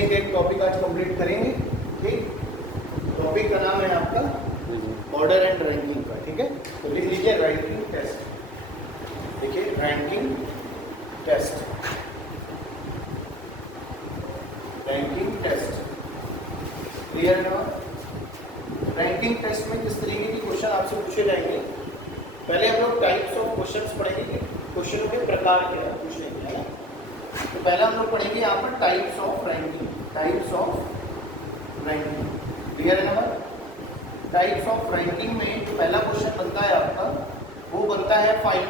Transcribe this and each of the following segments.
Opening एक topic आज complete करेंगे। ठीक, टॉपिक का नाम है आपका ऑर्डर एंड रैंकिंग का। ठीक है, तो लिख लीजिए रैंकिंग टेस्ट। देखिए ranking test, ranking test clear है ना। रैंकिंग टेस्ट में किस तरीके के क्वेश्चन आपसे पूछे जाएंगे। पहले हम लोग टाइप्स ऑफ क्वेश्चंस पढ़ेंगे कि क्वेश्चन के प्रकार क्या है पूछने के, है ना। तो पहले हम लोग पढ़ेंगे यहाँ पर types of ranking, types of ranking clear है ना। टाइप्स ऑफ रैंकिंग में जो पहला क्वेश्चन बनता है आपका वो बनता है find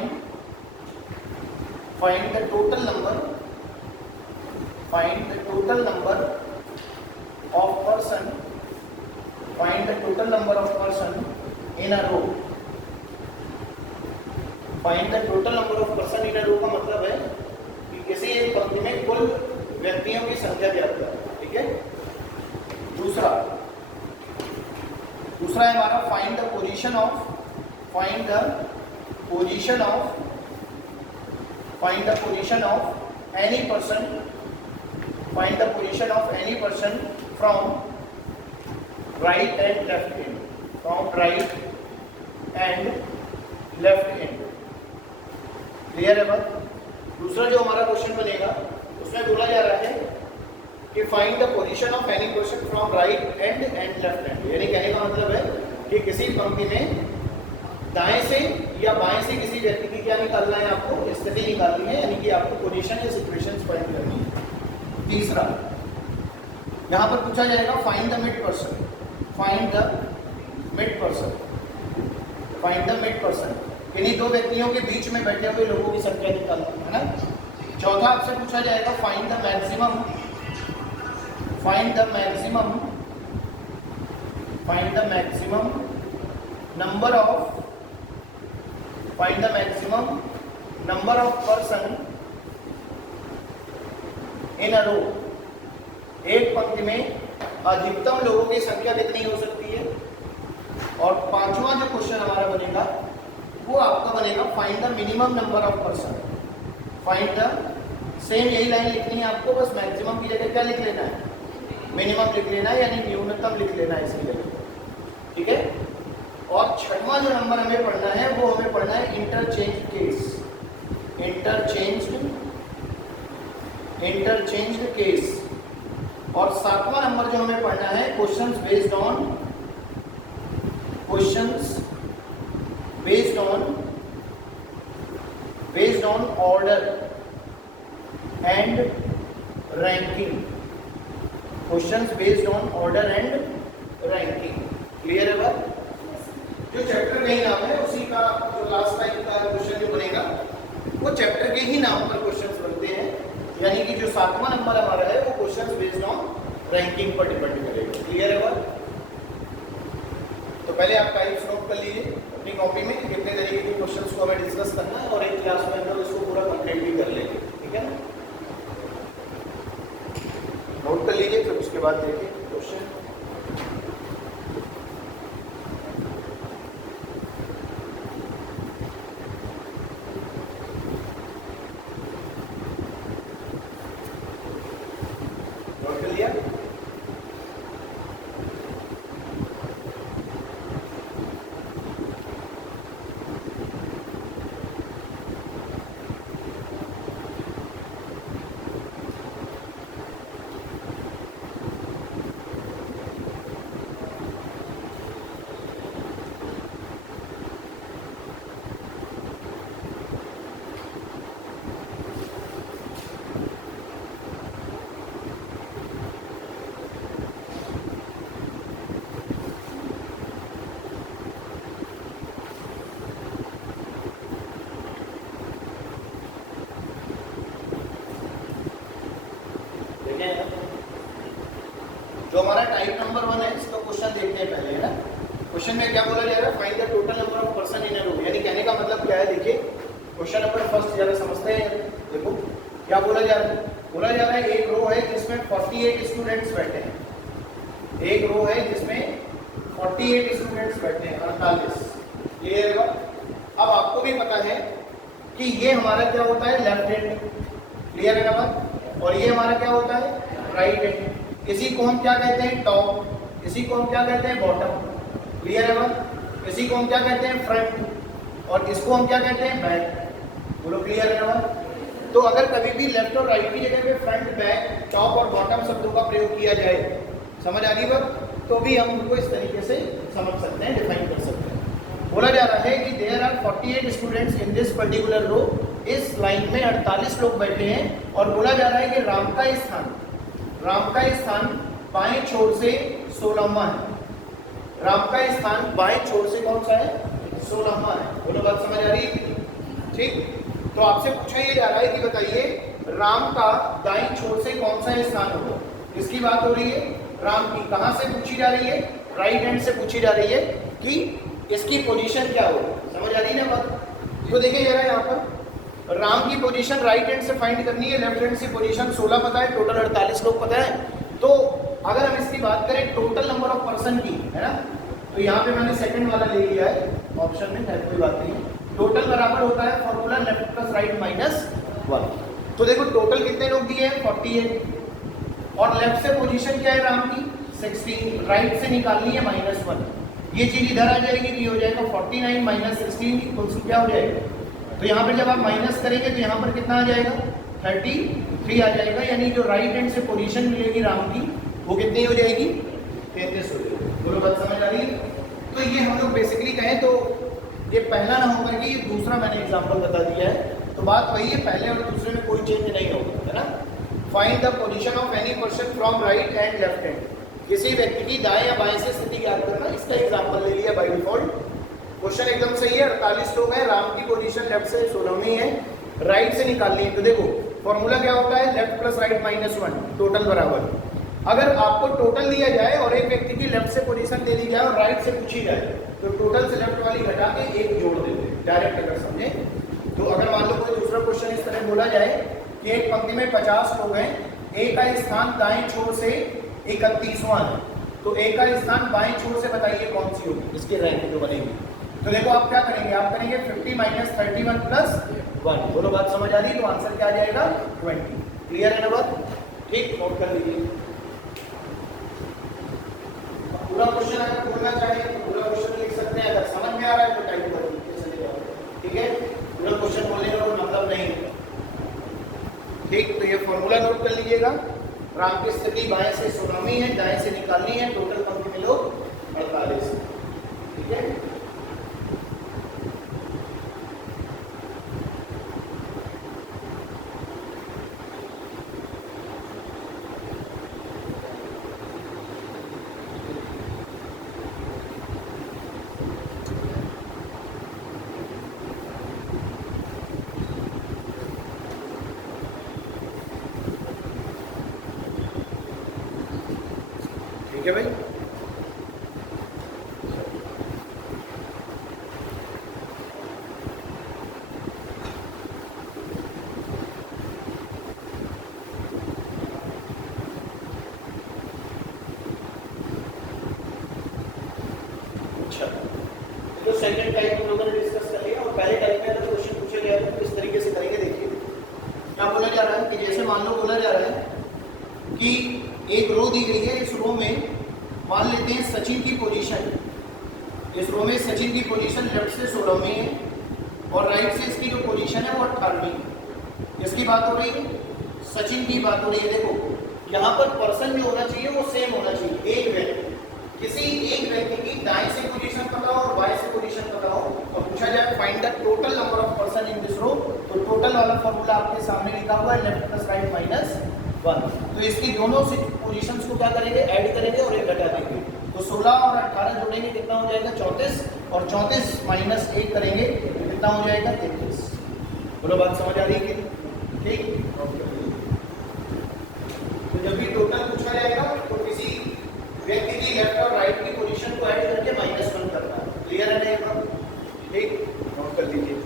the total number, find the total number of person, find the total number of person in a row. Find the total number of person in a row का मतलब है कि किसी एक पंक्ति में कुल व्यक्तियों की संख्या ज्ञात करें। ठीक है। दूसरा है हमारा find the position of, find the position of, find the position of any person, find the position of any person from right and left and, from right and left and clear है बात। दूसरा जो हमारा question बनेगा उसमें बोला जा रहा है कि find the position of any person from right and left and, यानी कहने का मतलब है कि किसी पंक्ति में दाएं से या बाएं से किसी व्यक्ति की क्या निकालना है, आपको स्थिति निकालनी है, यानी कि आपको पोजीशन या सिचुएशंस फाइंड करनी है। तीसरा यहाँ पर पूछा जाएगा find the mid person, find the mid person, find the mid person, यानी दो व्यक्तियों के बीच में बैठे हुए लोगों की संख्या निकालना है ना। चौथा आपसे पूछा जाएगा find the maximum, find the maximum, find the maximum number of, find the maximum number of person in a row. एक पंक्ति में अधिकतम लोगों की संख्या कितनी हो सकती है। और पांचवा जो क्वेश्चन हमारा बनेगा वो आपका बनेगा find the minimum number of person, find the, same यही लाइन लिखनी है आपको, बस मैक्सिमम की जगह क्या लिख लेना है, मिनिमम लिख लेना है, यानी न्यूनतम लिख लेना है इसकी जगह। ठीक है। और छठवां जो नंबर हमें पढ़ना है वो हमें पढ़ना है इंटरचेंज केस, इंटरचेंज केस। और सातवां नंबर जो हमें पढ़ना है questions based on, questions based on order and ranking, questions based on order and ranking clear है बात। जो चैप्टर का ही नाम है उसी का जो लास्ट टाइम का क्वेश्चन जो बनेगा वो चैप्टर के ही नाम पर क्वेश्चंस बनते हैं, यानी कि जो सातवां नंबर हमारा है वो क्वेश्चंस बेस्ड ऑन रैंकिंग पर डिपेंड करेगा। क्लियर है बात। तो पहले आप टाइप्स नोट कर लीजिए अपनी कॉपी में, कितने तरीके के क्वेश्चंस को हमें डिस्कस करना है, और एक क्लास में हम लोग इसको पूरा कंप्लीट भी कर लेंगे। ठीक है ना, नोट कर लीजिए, फिर उसके बाद देखिए क्वेश्चन। नोट कर लिया। जो हमारा टाइप नंबर 1 है इसका क्वेश्चन देखते हैं पहले, है ना। क्वेश्चन में क्या बोला जा रहा है, find the total number of person in a row, यानी कहने का मतलब क्या है। देखिए क्वेश्चन नंबर फर्स्ट जरा समझते हैं। देखो क्या बोला जा रहा है, बोला जा रहा है एक रो है जिसमें 48 स्टूडेंट्स बैठे हैं, एक रो है जिसमें 48 स्टूडेंट्स बैठे हैं, 48। क्लियर है। अब आपको भी पता है कि ये हमारा क्या होता है, लेफ्ट हैंड। क्लियर है ना बात। और ये हमारा क्या होता है, राइट हैंड। इसी को हम क्या कहते हैं, टॉप, इसी को हम क्या कहते हैं, बॉटम। क्लियर है बात? इसी को हम क्या कहते हैं, फ्रंट, और इसको हम क्या कहते हैं, बैक। बोलो क्लियर है बात? तो अगर कभी भी लेफ्ट और राइट की जगह पे फ्रंट, बैक, टॉप और बॉटम शब्दों का प्रयोग किया जाए, समझ आ रही बात, तो भी हम उनको इस तरीके से समझ सकते हैं, डिफाइन कर सकते हैं। बोला जा रहा है कि there are 48 students in this particular row, इस लाइन में 48 लोग बैठे हैं, और बोला जा रहा है कि राम का स्थान बाएं छोर से 16वां है। राम का स्थान बाएं छोर से कौन सा है, 16वां है। बोलो बात समझ आ रही है? ठीक। तो आपसे पूछा ये जा रहा है कि बताइए राम का दाईं छोर से कौन सा स्थान होगा। किसकी बात हो रही है, राम की। कहां से पूछी जा रही है, राइट हैंड से पूछी जा रही है कि इसकी पोजीशन क्या होगी। समझ आ रही है ना बात? तो देखिए जरा यहाँ पर राम की पोजीशन राइट हैंड से फाइंड करनी है, लेफ्ट हैंड से पोजीशन 16 पता है, टोटल 48 लोग पता है। तो अगर हम इसकी बात करें टोटल नंबर ऑफ पर्सन की, है ना, तो यहाँ पे मैंने सेकंड वाला ले लिया है ऑप्शन में, कोई बात नहीं। टोटल बराबर होता है formula left plus right minus 1। तो देखो टोटल कितने लोग दिए हैं, 48, और लेफ्ट से पोजीशन क्या है राम की, 16, राइट से निकालनी है -1। ये चीज इधर आ जाएगी, ये हो जाएगा 49 माइनस 16 इक्वल्स टू क्या हो जाएगा। तो यहाँ पर जब आप माइनस करेंगे तो यहाँ पर कितना आ जाएगा, 33 आ जाएगा। यानी जो राइट हैंड से पोजीशन मिलेगी राम की वो कितनी हो जाएगी, 33 हो जाएगी। बोलो बात समझ आ रही है? तो ये हम लोग बेसिकली कहें तो ये पहला ना होकर के ये दूसरा मैंने एग्जांपल बता दिया है। तो बात वही है, पहले और दूसरे में कोई चेंज नहीं होगा, है ना। Find the position of any person from right and left hand. किसी व्यक्ति की दाएं या बाएं से स्थिति ज्ञात करना, इसका एग्जांपल ले लिया बाय डिफॉल्ट। क्वेश्चन एकदम सही है, 48 लोग हैं, राम की पोजीशन लेफ्ट से 16वीं है, राइट से निकालनी है। तो देखो फॉर्मूला क्या होता है, left plus right minus 1, total बराबर। अगर आपको टोटल दिया जाए और एक व्यक्ति की लेफ्ट से पोजीशन दे दी जाए और राइट से पूछी जाए, तो टोटल से लेफ्ट वाली घटा के एक जोड़ देते हैं, डायरेक्ट अगर समझे तो। अगर मान लो कोई दूसरा क्वेश्चन इस तरह बोला जाए कि एक पंक्ति में 50 लोग हैं, ए का स्थान दाएं छोर से 31वां है, तो ए का स्थान बाएं छोर से बताइए कौन सी होगी, इसके रैंक जो बनेगी। तो देखो आप क्या करेंगे, आप करेंगे 50 माइनस 31 प्लस 1। बोलो बात समझ आ रही? तो आंसर क्या आ जाएगा, 20। क्लियर है ना बात? ठीक, नोट कर लीजिए। पूरा क्वेश्चन अगर बोलना चाहे तो पूरा क्वेश्चन लिख सकते हैं, अगर समझ में आ रहा है तो टाइप कर दीजिए, ठीक है। पूरा क्वेश्चन बोलने का कोई मतलब नहीं है, ठीक। तो ये फॉर्मूला नोट कर लीजिएगा। राम की स्थिति बाएं से 16वीं है, दाएं से निकालनी है, टोटल पंक्ति में लोग 48, ठीक है। ठीक है भाई। अच्छा, तो सेकंड टाइप हम लोगों ने डिस्कस कर लिया, और पहले टाइप में अगर क्वेश्चन पूछे गए तो किस तरीके से करेंगे देखिए। क्या बोला जा रहा है कि जैसे मान लो बोला जा रहा है कि एक रो दी गई है, इस रो में मान लेते हैं सचिन की पोजीशन, इस रो में सचिन की पोजीशन लेफ्ट से 16वीं है और राइट से इसकी जो पोजीशन है वो 18वीं है। इसकी बात हो रही है, सचिन की बात हो रही है। देखो यहाँ पर पर्सन जो होना चाहिए वो सेम होना चाहिए, एक व्यक्ति। किसी एक व्यक्ति की दाएं से पोजीशन पता हो और बाएं से पोजीशन पता हो, और पूछा जाए find the total number of person in this row, तो टोटल वाला फॉर्मूला आपके सामने लिखा हुआ है, लेफ्ट प्लस राइट माइनस 1। तो इसकी दोनों पोजीशंस को क्या करेंगे, ऐड करेंगे और एक घटा देंगे। तो 16 और 18 जोड़ेंगे कितना हो जाएगा, 34, और 34 माइनस 1 करेंगे कितना हो जाएगा, 33। बोलो बात समझ आ रही है कि ठीक। तो जब भी टोटल पूछा जाएगा तो किसी व्यक्ति की लेफ्ट और राइट की पोजीशन को ऐड करके -1 करना है। क्लियर है ना? ठीक, नोट कर लीजिए।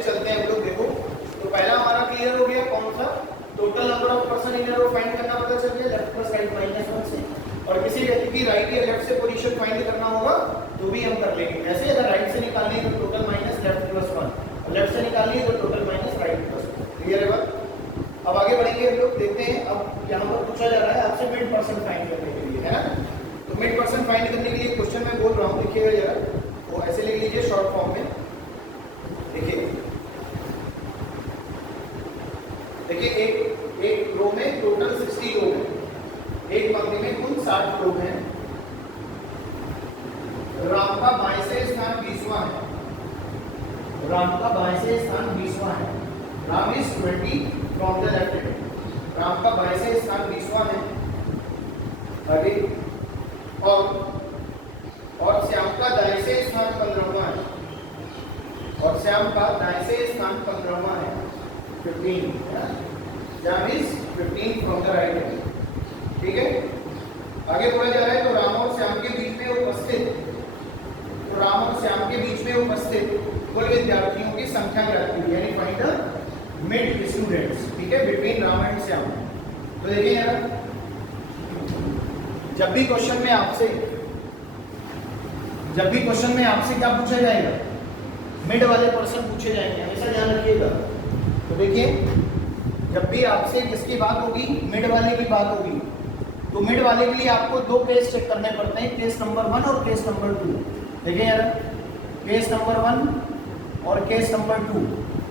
कैसे चलते हैं हम लोग देखो। तो पहला हमारा क्लियर हो गया, कौन सा? Total number of person in row find करना पता चल गया लेफ्ट प्लस राइट -1 से। और किसी व्यक्ति की राइट या लेफ्ट से पोजीशन फाइंड करना होगा तो भी हम कर लेंगे। ऐसे अगर राइट से निकालनी है तो total minus left plus 1, left से निकालनी है तो total minus right plus 1। Clear है बात? अब आगे बढ़ेंगे हम लोग, देखते हैं। अब यहाँ पर पूछा जा रहा है आपसे मिड पर्सन फाइंड करने के लिए, है ना? तो मिड पर्सन फाइंड करने के लिए क्वेश्चन मैं बोल रहा हूँ, देखिएगा जरा। तो ऐसे लिख लीजिए शॉर्ट फॉर्म में। देखिए एक रो में टोटल 60 लोग हैं, एक पंक्ति में कुल 60 लोग हैं। राम का बाएं से स्थान 20वां है, राम का बाएं से स्थान 20वां है। Ram is 20 from the left hand. Ram का बाएं से स्थान 20वां है। आगे और श्याम का दाएं से स्थान 15वां है, और श्याम का दाएं से स्थान 15वां है, 15। Shyam is 15 from the right hand. ठीक है, आगे बढ़ा जा रहा है। तो राम और श्याम के बीच में उपस्थित, तो राम और श्याम के बीच में उपस्थित कुल विद्यार्थियों की संख्या ज्ञात कीजिए, यानी फाइंड द मिड स्टूडेंट्स। ठीक है, बिटवीन राम एंड श्याम। तो देखिए यार, जब भी क्वेश्चन में आपसे क्या पूछा जाएगा? मिड वाले पर्सन पूछे जाएंगे, हमेशा ध्यान रखिएगा। तो देखिए, जब भी आपसे किसकी बात होगी? मिड वाले की बात होगी। तो मिड वाले के लिए आपको दो केस चेक करने पड़ते हैं, केस नंबर 1 और केस नंबर 2। देखिए यार, केस नंबर 1 और केस नंबर 2।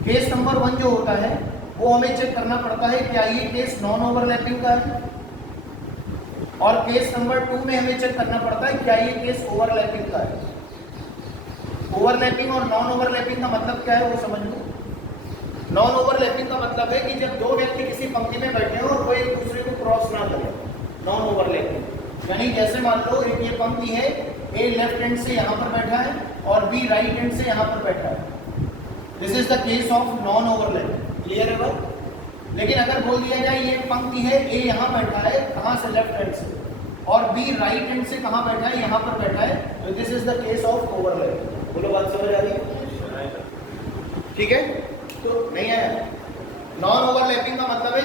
केस नंबर 1 जो होता है वो हमें चेक करना पड़ता है क्या ये केस नॉन ओवरलैपिंग का है, और केस नंबर 2 में हमें चेक करना पड़ता है क्या ये केस ओवरलैपिंग का है। ओवरलैपिंग और नॉन ओवरलैपिंग का मतलब क्या है वो समझ लो। नॉन ओवरलैपिंग का मतलब है कि जब दो व्यक्ति किसी पंक्ति में बैठे हो और वो एक दूसरे को क्रॉस ना करें, नॉन ओवरलैपिंग। यानी जैसे मान लो एक ये पंक्ति है, ए लेफ्ट हैंड से यहाँ पर बैठा है और बी राइट हैंड से यहाँ पर बैठा है। This is the case of non overlapping. Clear है बात? लेकिन अगर बोल दिया जाए ये पंक्ति है, ए यहाँ बैठा है, कहाँ से? लेफ्ट हैंड से, और बी राइट हैंड से कहाँ बैठा है? यहाँ पर बैठा है, तो this is the case of overlapping. बोलो, बात समझ आ रही है? ठीक है, तो नहीं आया। नॉन ओवरलैपिंग का मतलब है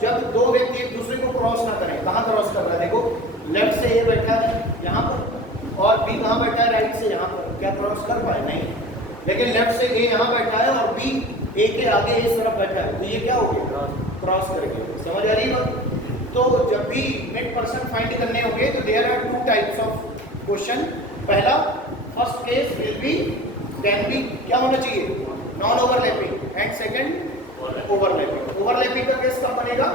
जब दो व्यक्ति एक दूसरे को क्रॉस ना करें। कहाँ क्रॉस कर रहा है? देखो, लेफ्ट से ए बैठा है यहाँ पर, और बी कहाँ बैठा है? राइट से यहाँ पर। क्या क्रॉस कर पाए? नहीं। लेकिन लेफ्ट से ए यहाँ बैठा है और बी ए के आगे इस तरफ बैठा है, तो ये क्या हो गया? क्रॉस करके। समझ आ रही है बात? तो जब भी मिड पर्सन फाइंड करने होंगे तो there are 2 types of question. पहला, first case will be, can be क्या होना चाहिए? Non overlapping. And second overlapping. Overlapping का केस कब बनेगा?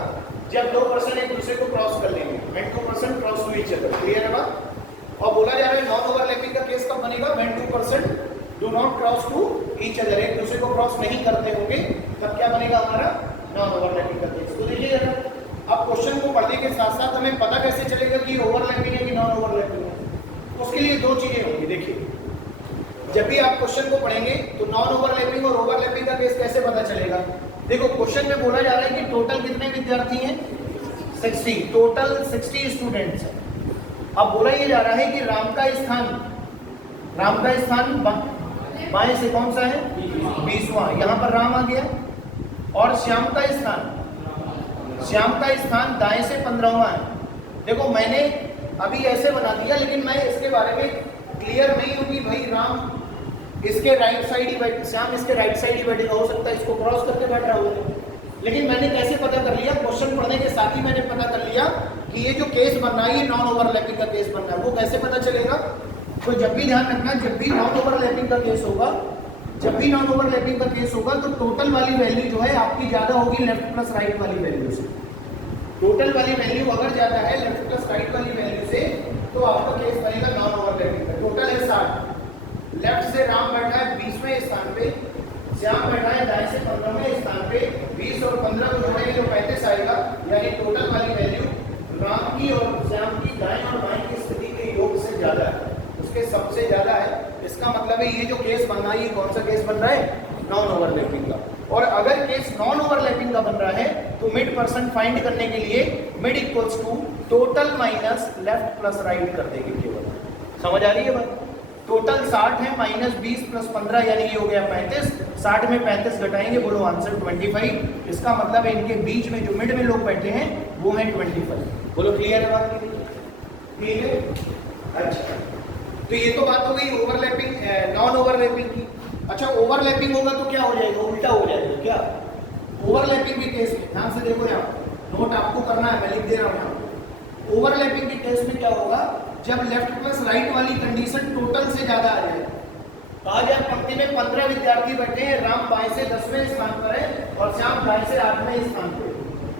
जब दो पर्सन एक दूसरे को क्रॉस कर लेंगे, when 2 person cross to each other. Clear है बात? और बोला जा रहा है नॉन ओवरलैपिंग का केस कब बनेगा? When 2 person do not cross to each other, एक दूसरे को क्रॉस नहीं करते होंगे, तब क्या बनेगा हमारा? नॉन ओवरलैपिंग का केस। तो देखिए जरा, अब क्वेश्चन को पढ़ने के साथ साथ हमें पता कैसे चलेगा कि ओवरलैपिंग है कि नॉन ओवरलैपिंग है? उसके लिए 2 चीजें होंगी। देखिए, जब भी आप क्वेश्चन को पढ़ेंगे तो नॉन ओवरलैपिंग और ओवरलैपिंग का केस कैसे पता चलेगा? देखो, क्वेश्चन में बोला जा रहा है कि टोटल कितने विद्यार्थी हैं? 60। टोटल 60 स्टूडेंट्स हैं। अब बोला ये जा रहा है कि राम का स्थान बाएं से कौन सा है? 20वां। यहाँ पर राम आ गया। और श्याम का स्थान दाएं से 15वां है। देखो, मैंने अभी ऐसे बना दिया, लेकिन मैं इसके बारे में क्लियर नहीं हूँ कि भाई राम इसके राइट साइड ही बैठ, श्याम इसके राइट साइड ही बैठेगा, हो सकता है इसको क्रॉस करके बैठ रहा होगा। लेकिन मैंने कैसे पता कर लिया? क्वेश्चन पढ़ने के साथ ही मैंने पता कर लिया कि ये जो केस बन रहा है ये नॉन ओवरलैपिंग का केस बन रहा है। वो कैसे पता चलेगा? तो जब भी ध्यान रखना, जब भी नॉन ओवरलैपिंग का केस होगा, तो टोटल वाली वैल्यू जो है आपकी ज्यादा होगी लेफ्ट प्लस राइट वाली वैल्यू से। टोटल वाली वैल्यू अगर ज्यादा है लेफ्ट प्लस राइट वाली वैल्यू से, तो आपका केस बनेगा नॉन ओवरलैपिंग का। टोटल है 60। लेफ्ट से राम बैठा है 20वें स्थान पे, श्याम बैठा है दाएं से 15वें स्थान पे। 20 और 15 को जोड़ेंगे तो 35 आएगा, यानी टोटल वाली वैल्यू राम की और श्याम की दाएं और बाएं की स्थिति के योग से ज्यादा है, उसके सबसे ज्यादा है। इसका मतलब है ये जो केस बन रहा है, ये कौन सा केस बन रहा है? नॉन ओवरलैपिंग का। और अगर केस नॉन ओवरलैपिंग का बन रहा है तो मिड पर्सन फाइंड करने के लिए mid equals to total minus left plus right कर देंगे केवल। समझ आ रही है बात? टोटल 60 है, माइनस 20 प्लस 15 यानी ये हो गया 35। 60 में 35 घटाएंगे, बोलो आंसर 25। इसका मतलब है इनके बीच में जो मिड में लोग बैठे हैं वो है 25। बोलो क्लियर है बात? ठीक है, अच्छा। तो ये तो बात हो गई ओवरलैपिंग नॉन ओवरलैपिंग की। अच्छा, ओवरलैपिंग होगा तो क्या हो जाएगा? उल्टा हो जाएगा। क्या ओवरलैपिंग के केस में, ध्यान से देखो, यहाँ नोट आपको करना है, मैं लिख दे रहा हूँ यहाँ। ओवरलैपिंग के केस में क्या होगा? जब लेफ्ट प्लस राइट वाली कंडीशन टोटल से ज्यादा आ जाए, कहा जाए पंक्ति में 15 विद्यार्थी बैठे हैं, राम बाएं से 10वें स्थान पर है और श्याम दाएं से 8वें स्थान पर है,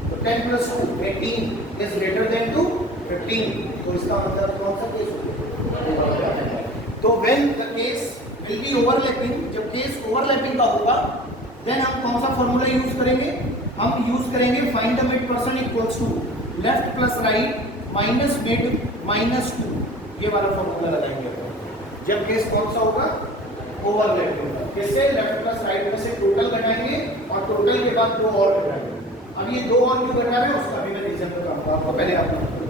तो 10 + 2 18 इज ग्रेटर देन टू 15। तो इसका मतलब कौन सा केस होगा? तो when the case will B overlapping, जब केस ओवरलैपिंग का होगा, देन हम कौन सा फॉर्मूला यूज करेंगे? हम यूज करेंगे find the mid person equals to left plus right minus mid minus 2, ये वाला फॉर्मूला लगाएंगे जब केस कौन सा होगा? ओवरलैपिंग। किससे? लेफ्ट प्लस राइट में से टोटल घटाएंगे और टोटल के बाद 2 और घटाएंगे। अब ये 2 और क्यों घटा रहे हैं उसका भी मैं रीजन बताऊंगा आपको, पहले आप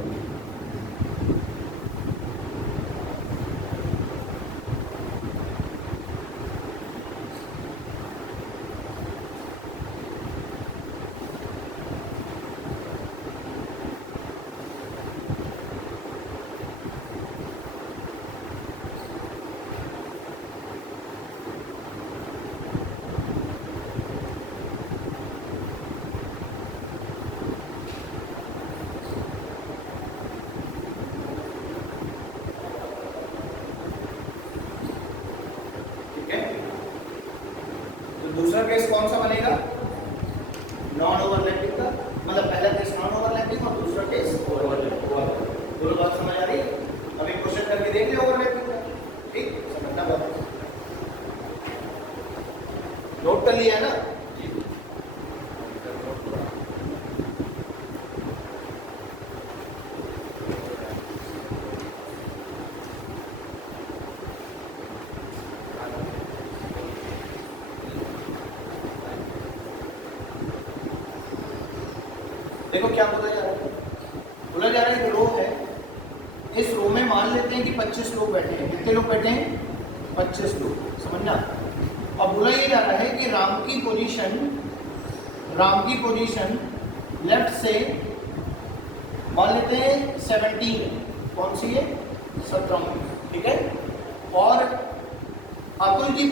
दूसरा केस कौन सा बनेगा? नॉन ओवरलैपिंग का। मतलब पहला केस नॉन ओवरलैपिंग और दूसरा केस ओवरलैपिंग। दोनों बात समझ आ रही है? अब एक क्वेश्चन करके देख ले ओवरलैपिंग का, ठीक? समझना बात, नोट कर लिया है ना? देखो क्या बोला जा रहा है? बोला जा रहा है कि रो है, इस रो में मान लेते हैं कि 25 लोग बैठे हैं। कितने लोग बैठे हैं? 25 लोग, समझना। अब बोला ये जा रहा है कि राम की पोजीशन लेफ्ट से मान लेते हैं 17 है। कौन सी है? 17, ठीक है। और अतुल की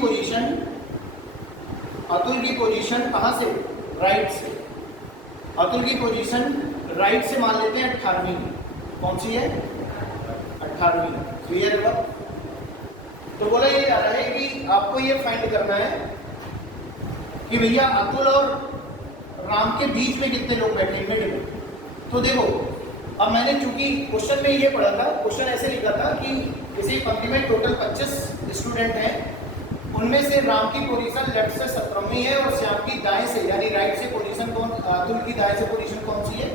पोजीशन कहाँ से? राइट से। अतुल की पोजीशन राइट से मान लेते हैं 18वीं। कौन सी है? 18वीं। क्लियर है? तो बोला ये जा रहा है कि आपको ये फाइंड करना है कि भैया अतुल और राम के बीच में कितने लोग बैठे हैं मिड में। तो देखो, अब मैंने चूंकि क्वेश्चन में ये पढ़ा था, क्वेश्चन ऐसे लिखा था कि किसी पंक्ति में टोटल 25 स्टूडेंट हैं, उनमें से राम की पोजीशन लेफ्ट से 17वीं है और श्याम की दाएं से यानी राइट से पोजीशन कौन? अतुल की दाएं से पोजीशन कौन सी है?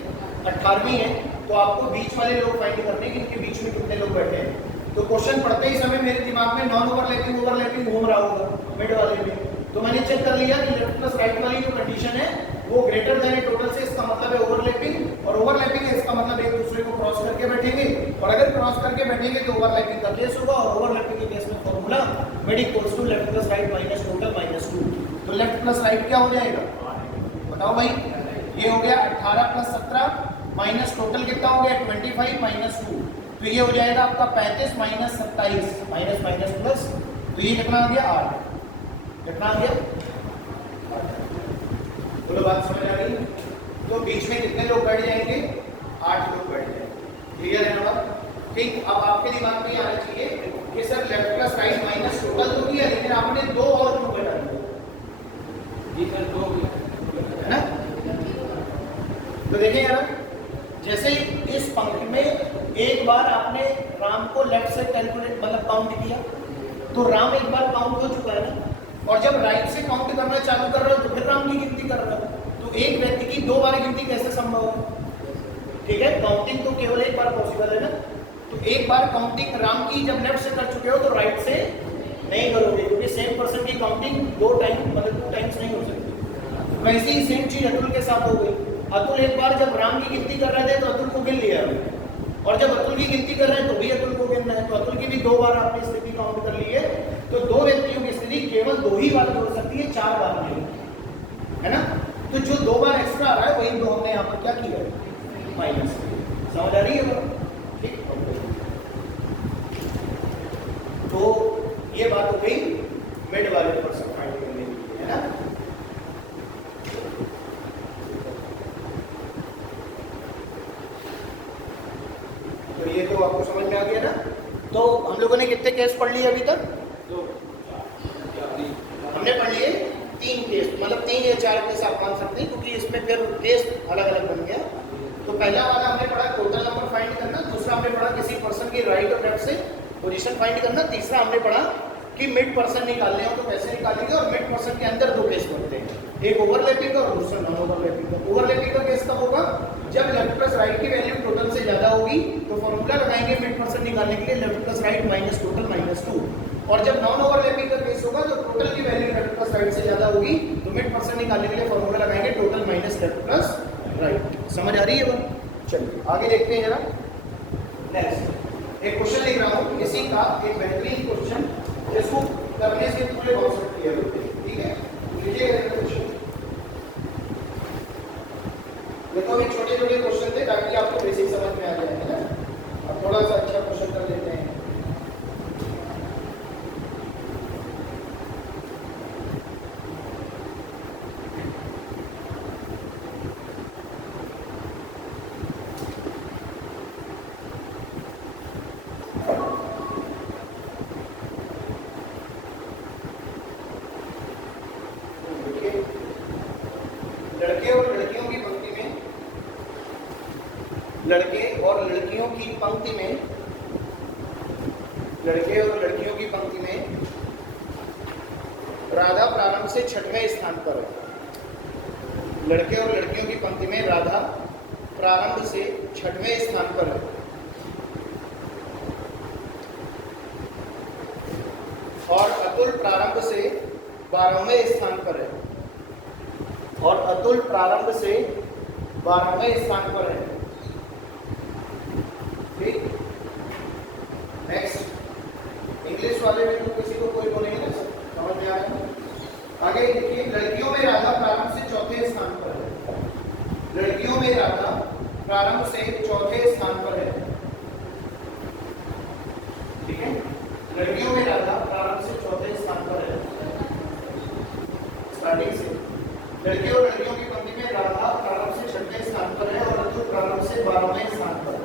18वीं है। तो आपको बीच वाले लोग फाइंड करने कि इनके बीच में कितने लोग बैठे हैं। तो क्वेश्चन पढ़ते ही समय मेरे दिमाग में नॉन ओवरलैपिंग घूम रहा होगा मिड वाले में, तो मैंने चेक कर लिया कि लेफ्ट प्लस राइट वाली जो कंडीशन है वो ग्रेटर देन टोटल से, इसका मतलब है ओवरलैपिंग, और ओवरलैपिंग है इसका मतलब एक दूसरे को क्रॉस करके बैठेंगे, और अगर क्रॉस करके बैठेंगे तो ओवरलैपिंग का केस होगा, और ओवरलैपिंग के केस में formula mid equals to left plus right minus total minus 2। तो लेफ्ट प्लस राइट क्या हो जाएगा? बताओ भाई। ये हो गया 18 + 17 माइनस टोटल कितना हो गया? 25 माइनस 2। तो ये हो जाएगा आपका 35 माइनस 27 माइनस माइनस प्लस, तो ये कितना आ गया? 8। कितना आ गया? बोलो बात समझ आ रही है? तो बीच में कितने लोग बैठ जाएंगे? 8 लोग बैठ जाएंगे। क्लियर है ना बात? ठीक। अब आपके दिमाग में आना चाहिए कि sir left plus right minus total तो किया, लेकिन आपने 2 और क्यों बैठा दिया? जी सर, 2 है ना? तो देखिए यार, जैसे इस पंक्ति में एक बार आपने राम को लेफ्ट से कैलकुलेट मतलब काउंट किया, तो राम एक बार काउंट हो चुका है ना, और जब राइट से काउंट करना चालू कर रहे हो तो फिर राम की गिनती कर रहे हो। तो एक व्यक्ति की 2 बार गिनती कैसे संभव है? ठीक है, काउंटिंग तो केवल एक बार पॉसिबल है ना। तो एक बार काउंटिंग राम की जब लेफ्ट से कर चुके हो तो राइट से नहीं करोगे, क्योंकि सेम पर्सन की काउंटिंग 2 टाइम्स नहीं हो सकती। वैसे ही सेम चीज अतुल के साथ हो गई। अतुल एक बार जब राम की गिनती कर रहे थे तो अतुल को गिन लिया, और जब अतुल की गिनती कर रहे हैं तो भी अतुल को गिनना है, तो अतुल की भी 2 बार आपने स्थिति काउंट कर ली है, तो 2 व्यक्तियों की स्थिति केवल 2 ही बार जुड़ सकती है, 4 बार नहीं, है ना। तो जो 2 बार एक्स्ट्रा आ रहा है वही 2 हमने यहाँ पर क्या किया है, माइनस। समझ आ रही है? ठीक। तो ये बात हो गई मिड वाले पर्सन फाइंड करने के लिए, है ना। तो ये तो आपको समझ में आ गया ना। तो हम लोगों ने कितने केस पढ़ लिए अभी तक? हमने पढ़ लिए 3 केस, मतलब 3 या 4 केस आप मान सकते हैं, क्योंकि इसमें फिर केस अलग अलग बन गया। तो पहला वाला हमने पढ़ा टोटल नंबर फाइंड करना, दूसरा हमने पढ़ा किसी पर्सन की राइट और लेफ्ट से पोजीशन फाइंड करना, तीसरा हमने पढ़ा कि मिड पर्सन निकालने हो तो कैसे निकालेंगे, और मिड पर्सन के अंदर 2 केस बनते हैं, एक ओवरलैपिंग का और दूसरा नॉन ओवरलैपिंग का। ओवरलैपिंग का केस कब होगा? जब लेफ्ट प्लस राइट की वैल्यू टोटल से ज्यादा होगी, तो फॉर्मूला लगाएंगे मिड पर्सन निकालने के लिए left plus right minus total minus 2। और जब नॉन ओवरलैपिंग का केस होगा, तो टोटल की वैल्यू लेफ्ट प्लस राइट से ज्यादा होगी, तो मिड पर्सन निकालने के लिए फॉर्मूला लगाएंगे total minus left plus right. समझ आ रही है? चलिए आगे देखते हैं जरा। नेक्स्ट एक क्वेश्चन लिख रहा हूँ इसी का, एक बेहतरीन क्वेश्चन जिसको करने से पूरे बहुत क्लियर होते हैं। ठीक है, लीजिए क्वेश्चन। देखो अभी छोटे छोटे क्वेश्चन थे ताकि आपको बेसिक समझ में आ जाए, है ना। अब थोड़ा सा अच्छा क्वेश्चन कर लेते हैं। लड़के और लड़कियों की पंक्ति में, लड़के और लड़कियों की पंक्ति में, लड़के और लड़कियों की पंक्ति में राधा प्रारंभ से 6वें स्थान पर है। लड़के और लड़कियों की पंक्ति में राधा प्रारंभ से 6वें स्थान पर है, और अतुल प्रारंभ से 12वें स्थान पर है, और अतुल प्रारंभ से 12वें स्थान पर है। ठीक, नेक्स्ट इंग्लिश वाले में तो किसी को कोई बोलेंगे ना, समझ में आ रहा है? आगे देखिए, लड़कियों में राधा प्रारंभ से 4थे स्थान पर है। लड़कियों में राधा प्रारंभ से 4थे स्थान पर है। ठीक है, लड़कियों में राधा प्रारंभ से 4थे स्थान पर है, स्टार्टिंग से। लड़के और लड़कियों की पंक्ति में राधा प्रारंभ से 6वें स्थान पर है, और अतुल प्रारंभ से 12वें स्थान पर है।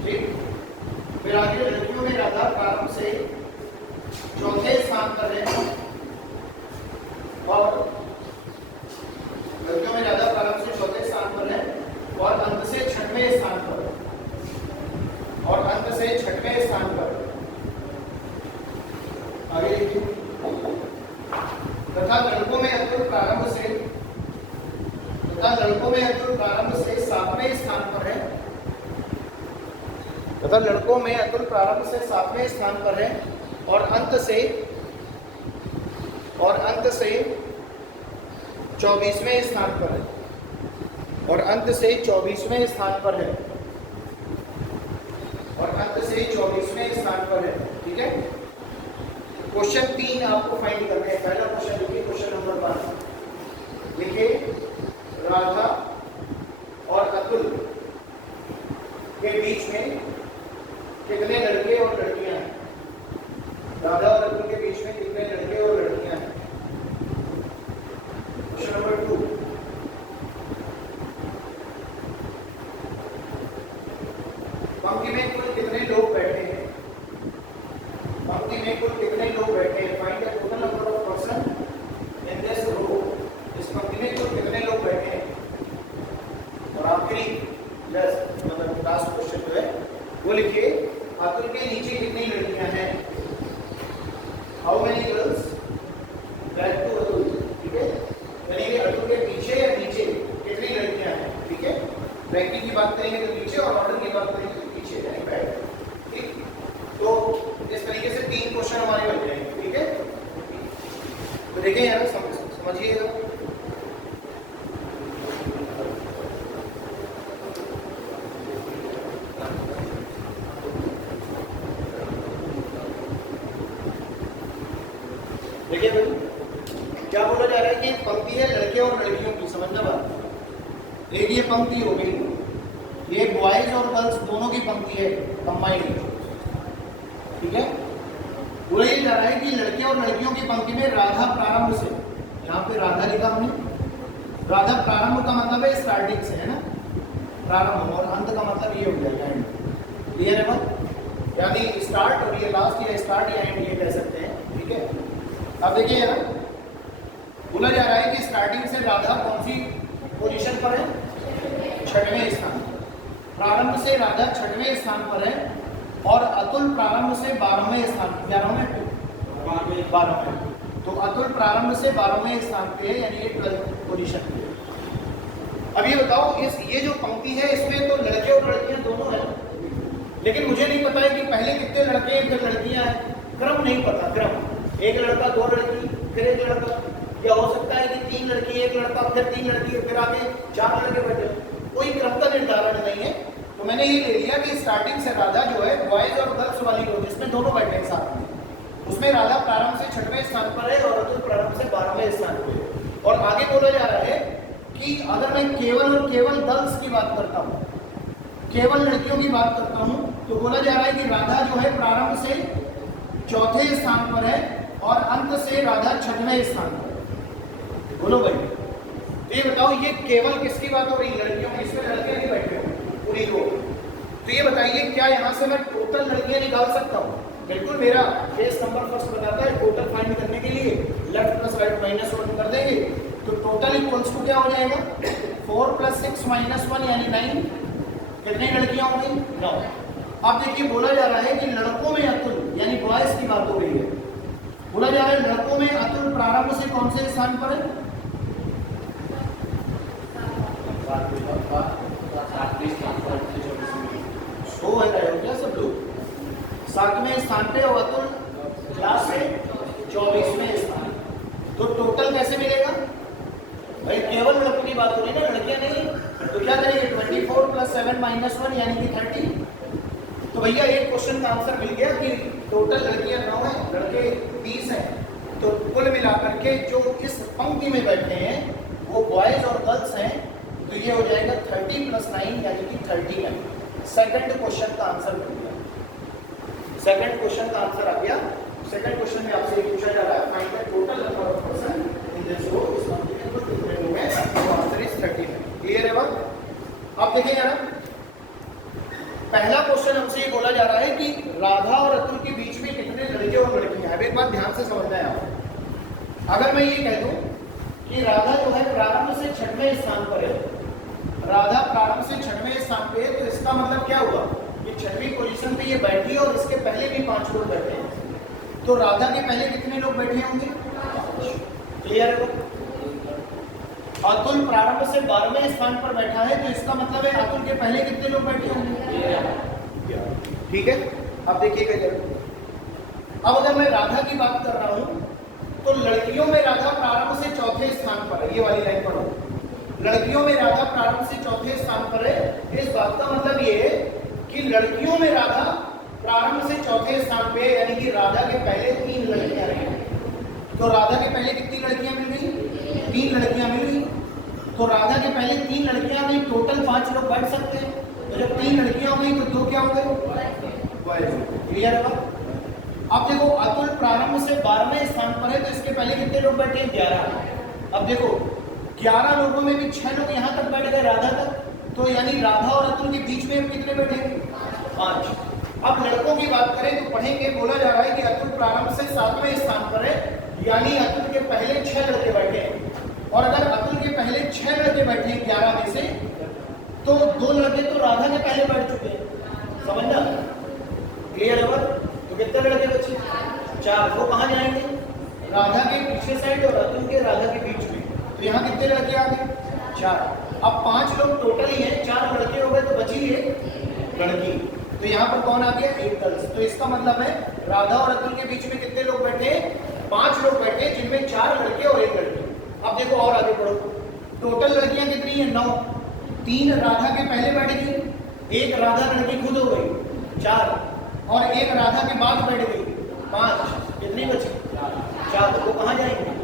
ठीक, फिर आगे लड़कियों में राधा प्रारंभ से 4थे स्थान पर है, और लड़कियों में राधा प्रारंभ से 4थे स्थान पर है, और अंत से 6वें स्थान पर है, और अंत से 6वें स्थान पर है। आगे देखिए, तथा लड़कों में अतुल प्रारंभ से, तथा लड़कों में अतुल प्रारंभ से 7वें स्थान पर है, तथा लड़कों में अतुल प्रारंभ से 7वें स्थान पर है, और अंत से 24वें स्थान पर है, और अंत से 24वें स्थान पर है, और अंत से 24वें स्थान पर है। ठीक है, क्वेश्चन 3 आपको फाइंड करना है। पहला क्वेश्चन लिखिए, क्वेश्चन नंबर 5 लिखिए, राधा और अतुल के बीच में कितने लड़के और लड़कियां हैं? राधा और अतुल के बीच में कितने लड़के और लड़कियां हैं? क्वेश्चन नंबर 2, पंक्ति में कुल कितने लोग बैठे हैं? पंक्ति में कुल कितने लोग बैठे हैं? Find the total number of person in this row. इस पंक्ति में कुल कितने लोग बैठे हैं? और आखिरी मतलब लास्ट क्वेश्चन जो है वो लिखिए, अतुल के नीचे कितनी लड़कियां हैं? How many girls back to Atul. ठीक है, यानी कि अतुल के पीछे या नीचे कितनी लड़कियां हैं? ठीक है, रैंकिंग की बात करेंगे तो नीचे, और ऑर्डर की बात करेंगे तो पीछे, यानी बैक। ठीक, तो इस तरीके से 3 क्वेश्चन हमारे बन जाएंगे। ठीक है, तो देखिए यार समझिएगा। एक पंक्ति है लड़के और लड़कियों की, समझना बात। एक ये पंक्ति हो गई, ये बॉयज और गर्ल्स दोनों की पंक्ति है कंबाइंड, ठीक है। बोला ये जा रहा है कि लड़के और लड़कियों की पंक्ति में राधा प्रारंभ से, यहाँ पे राधा लिखा हमने, राधा प्रारंभ का मतलब है स्टार्टिंग से, है ना, प्रारंभ, और अंत का मतलब ये हो जाएगा एंड। क्लियर है बात? यानी स्टार्ट और ये लास्ट, या स्टार्ट या एंड ये कह सकते हैं, ठीक है। अब देखिए ना, बोला जा रहा है कि स्टार्टिंग से राधा कौन सी पोजीशन पर है, 6वें स्थान। प्रारंभ से राधा 6वें स्थान पर है और अतुल प्रारंभ से 12वें स्थान, 12वें, तो अतुल प्रारंभ से 12वें स्थान पे है, यानी ये 12th पोजीशन पे है। अब ये बताओ, इस ये जो पंक्ति है इसमें तो लड़के और लड़कियां दोनों हैं, लेकिन मुझे नहीं पता है कि पहले कितने लड़के हैं कितने लड़कियां हैं, क्रम नहीं पता, क्रम, एक लड़का 2 लड़की फिर एक लड़का, या हो सकता है कि 3 लड़की 1 लड़का फिर 3 लड़की फिर आगे 4 लड़के बैठे, कोई क्रम का निर्धारण नहीं है। तो मैंने ये ले लिया कि स्टार्टिंग से राधा जो है बॉयज और गर्ल्स वाली रो जिसमें दोनों बैठे हैं साथ में, उसमें राधा प्रारंभ से 6वें स्थान पर है और अतुल प्रारंभ से 12वें स्थान पर है। और आगे बोला जा रहा है कि अगर मैं केवल और केवल गर्ल्स की बात करता हूँ, केवल लड़कियों की बात करता हूँ, तो बोला जा रहा है कि राधा जो है प्रारंभ से 4थे स्थान पर है और अंत से राधा 6वें स्थान पर है। बोलो भाई, तो ये बताओ ये केवल किसकी बात हो रही है, लड़कियों की, इसमें लड़के नहीं बैठे हो पूरी रो। तो ये बताइए क्या यहाँ से मैं टोटल लड़कियां निकाल सकता हूँ? बिल्कुल, मेरा केस नंबर फर्स्ट बताता है टोटल फाइंड करने के लिए लेफ्ट प्लस राइट माइनस 1 कर देंगे, तो टोटल इक्वल्स टू क्या हो जाएगा, 4 + 6 - 1 यानी 9। कितनी लड़कियां हो गई? 9। अब देखिए बोला जा रहा है कि लड़कों में अतुल यानी बॉयज की बात हो रही है। बोला जा रहा है लड़कों में अतुल प्रारंभ से कौन से स्थान पर है? 7वें स्थान पे और अतुल क्लास से 24वें स्थान। तो टोटल कैसे मिलेगा भाई? केवल लड़कों की बात हो रही है ना, लड़कियां नहीं, तो क्या करेंगे 24 + 7 - 1 यानी कि 30। तो भैया एक क्वेश्चन का आंसर मिल गया कि टोटल लड़कियां 9 हैं, लड़के 30 हैं, तो कुल मिलाकर के जो इस पंक्ति में बैठे हैं वो बॉयज और गर्ल्स हैं, तो ये हो जाएगा 30 + 9 यानी कि 39। सेकंड क्वेश्चन का आंसर मिल गया, सेकंड क्वेश्चन का आंसर आ गया। सेकंड क्वेश्चन में आपसे ये पूछा जा रहा है find the total number of person in this row, इस पंक्ति में कुल कितने लोग हैं, तो आंसर इज 39। क्लियर है बात? अब देखिए ना, पहला क्वेश्चन हमसे ये बोला जा रहा है कि राधा और अतुल के बीच में कितने लड़के और लड़कियां हैं। एक बात ध्यान से समझना है आप, अगर मैं ये कह दूं कि राधा जो है प्रारंभ से 6वें स्थान पर है, राधा प्रारंभ से 6वें स्थान पे है, तो इसका मतलब क्या हुआ कि 6वीं पोजीशन पे ये बैठी है और इसके पहले भी 5 लोग बैठे हैं, तो राधा के पहले कितने लोग बैठे होंगे? क्लियर है? अतुल प्रारंभ से 12वें स्थान पर बैठा है, तो इसका मतलब है अतुल के पहले कितने लोग बैठे होंगे? ठीक है, अब देखिएगा जरा। अब अगर मैं राधा की बात कर रहा हूं तो लड़कियों में राधा प्रारंभ से 4थे स्थान पर है, ये वाली लाइन पढ़ो, लड़कियों में राधा प्रारंभ से 4थे स्थान पर है। इस बात का मतलब ये है कि लड़कियों में राधा प्रारंभ से 4थे स्थान पे, यानी कि राधा के पहले 3 लड़कियां रही। तो राधा के पहले कितनी लड़कियां मिल गई? 3 लड़कियां मिल गई। तो राधा के पहले 3 लड़कियां गई, टोटल 5 लोग बैठ सकते हैं। तो जब 3 लड़कियां हो गई तो 2 क्या हो गए? क्लियर है बात? अब देखो अतुल प्रारंभ से 12वें स्थान पर है, तो इसके पहले कितने लोग बैठे हैं? 11। अब देखो 11 लोगों में भी 6 लोग यहाँ तक बैठ गए राधा तक, तो यानी राधा और अतुल के बीच में कितने बैठेंगे? 5। अब लड़कों की बात करें तो पढ़ेंगे, बोला जा रहा है कि अतुल प्रारंभ से 7वें स्थान पर है, यानी अतुल के पहले 6 लड़के बैठे हैं। और अगर अतुल के पहले 6 लड़के बैठे हैं 11 में से, तो 2 लड़के तो राधा के पहले बैठ चुके हैं, समझना? क्लियर है बात? तो कितने लड़के बचे? 4। वो कहाँ जाएंगे? राधा के पीछे साइड और अतुल के राधा के बीच में। तो यहाँ कितने लड़के आ गए? 4। अब 5 लोग टोटल ही हैं, 4 लड़के हो गए तो बची है लड़की। तो यहाँ पर कौन आ गया? 1 गर्ल्स। तो इसका मतलब है राधा और अतुल के बीच में कितने लोग बैठे? 5 लोग बैठे, जिनमें 4 लड़के और 1 लड़की। अब देखो और आगे बढ़ो, टोटल लड़कियां कितनी है? 9। 3 राधा के पहले बैठ गई, 1 राधा लड़की खुद हो गई 4, और 1 राधा के बाद बैठ गई 5। कितनी बची? 4। तो वो कहाँ जाएंगे?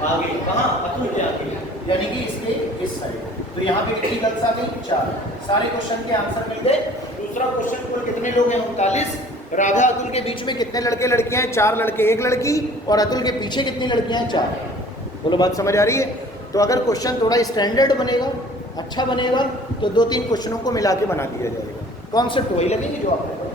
आगे, कहाँ, अतुल के आगे, यानी कि इसके इस साइड। तो यहाँ पे कितनी गर्ल्स आ गई, 4। सारे क्वेश्चन के आंसर मिल गए। दूसरा क्वेश्चन, कुल कितने लोग हैं, 39। राधा अतुल के बीच में कितने लड़के लड़कियां हैं, 4 लड़के 1 लड़की, और अतुल के पीछे कितनी लड़कियां हैं, 4। बोलो बात समझ आ रही है। तो अगर क्वेश्चन थोड़ा स्टैंडर्ड बनेगा, अच्छा बनेगा, तो 2-3 क्वेश्चनों को मिला के बना दिया जाएगा। कॉन्सेप्ट वही लगेगी जो आपने पढ़ा।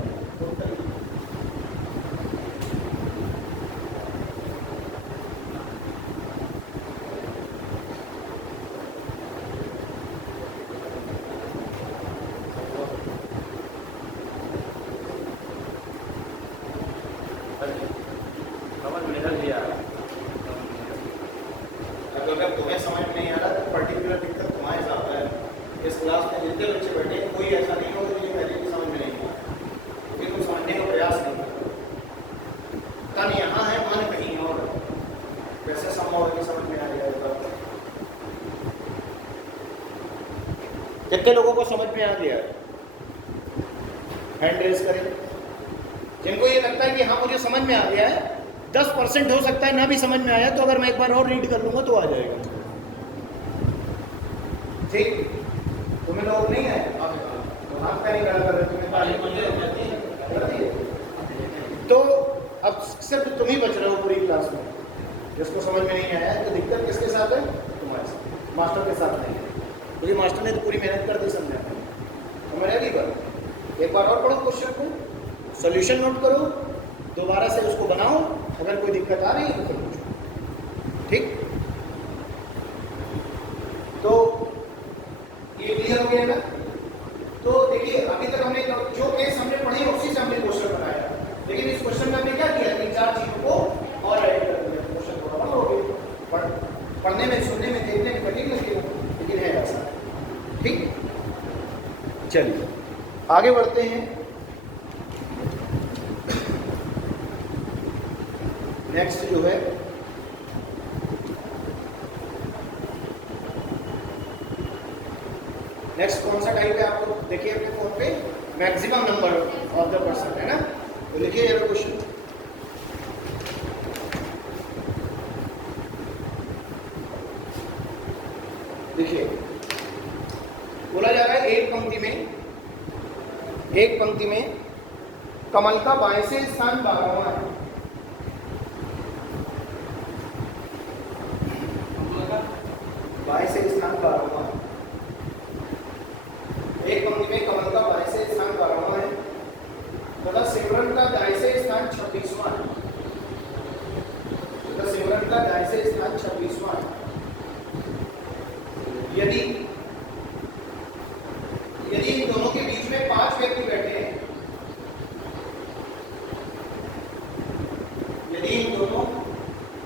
अगर तुम्हें समझ में नहीं आ रहा तो पर्टिकुलर दिक्कत तुम्हारे साथ है। इस क्लास में जितने बच्चे बैठे हैं, कोई ऐसा नहीं होगा मुझे पहले भी समझ में नहीं आया, क्योंकि तुम समझने का प्रयास नहीं करते। तन यहाँ है, मन कहीं और, वैसे संभव है कि समझ में आ जाएगा। कितने लोगों को समझ में आ गया? हैंड रेज करें। जिनको ये लगता है कि हाँ मुझे समझ में आ गया है, 10% हो सकता है ना भी समझ में आया, तो अगर मैं एक बार और रीड कर लूंगा तो आ जाएगा। ठीक, तुम्हें लोग नहीं है, तो हाथ का नहीं कर रहे, तुम्हें तो अब सिर्फ तुम ही बच रहे हो पूरी क्लास में। जिसको समझ में नहीं आया है, तो दिक्कत किसके साथ है, तुम्हारे साथ, मास्टर के साथ नहीं है। क्योंकि मास्टर ने तो पूरी मेहनत कर दी समझाने में। समझ आ गई बात? एक बार और पढ़ो क्वेश्चन को, सॉल्यूशन नोट करो, दोबारा से उसको बनाओ, अगर कोई दिक्कत आ रही है तो फिर पूछो। ठीक, तो ये क्लियर हो गया ना? तो देखिए अभी तक हमने जो केस हमने पढ़े उसी से हमने क्वेश्चन बनाया, लेकिन इस क्वेश्चन में हमने क्या किया, 3-4 चीजों को और ऐड कर दिया। क्वेश्चन थोड़ा बड़ा हो गया, पढ़ने में, सुनने में, देखने में कठिन लगेगा, लेकिन है ऐसा। ठीक, चलिए आगे बढ़ते हैं। नेक्स्ट जो है, नेक्स्ट कौन सा टाइप है, आपको देखिए अपने फोन पे, maximum number of the person, है ना? तो लिखिए ये क्वेश्चन। देखिए बोला जा रहा है, एक पंक्ति में कमल का 22वें स्थान 12वां है। स्थान 12वां, एक पंक्ति में कमल का 22वें स्थान 12वां है, तथा सिमरन का 22वें स्थान 26वां है। तथा सिमरन का 22वें स्थान 26वां है। यदि इन दोनों के बीच में 5 व्यक्ति बैठे हैं, यदि इन दोनों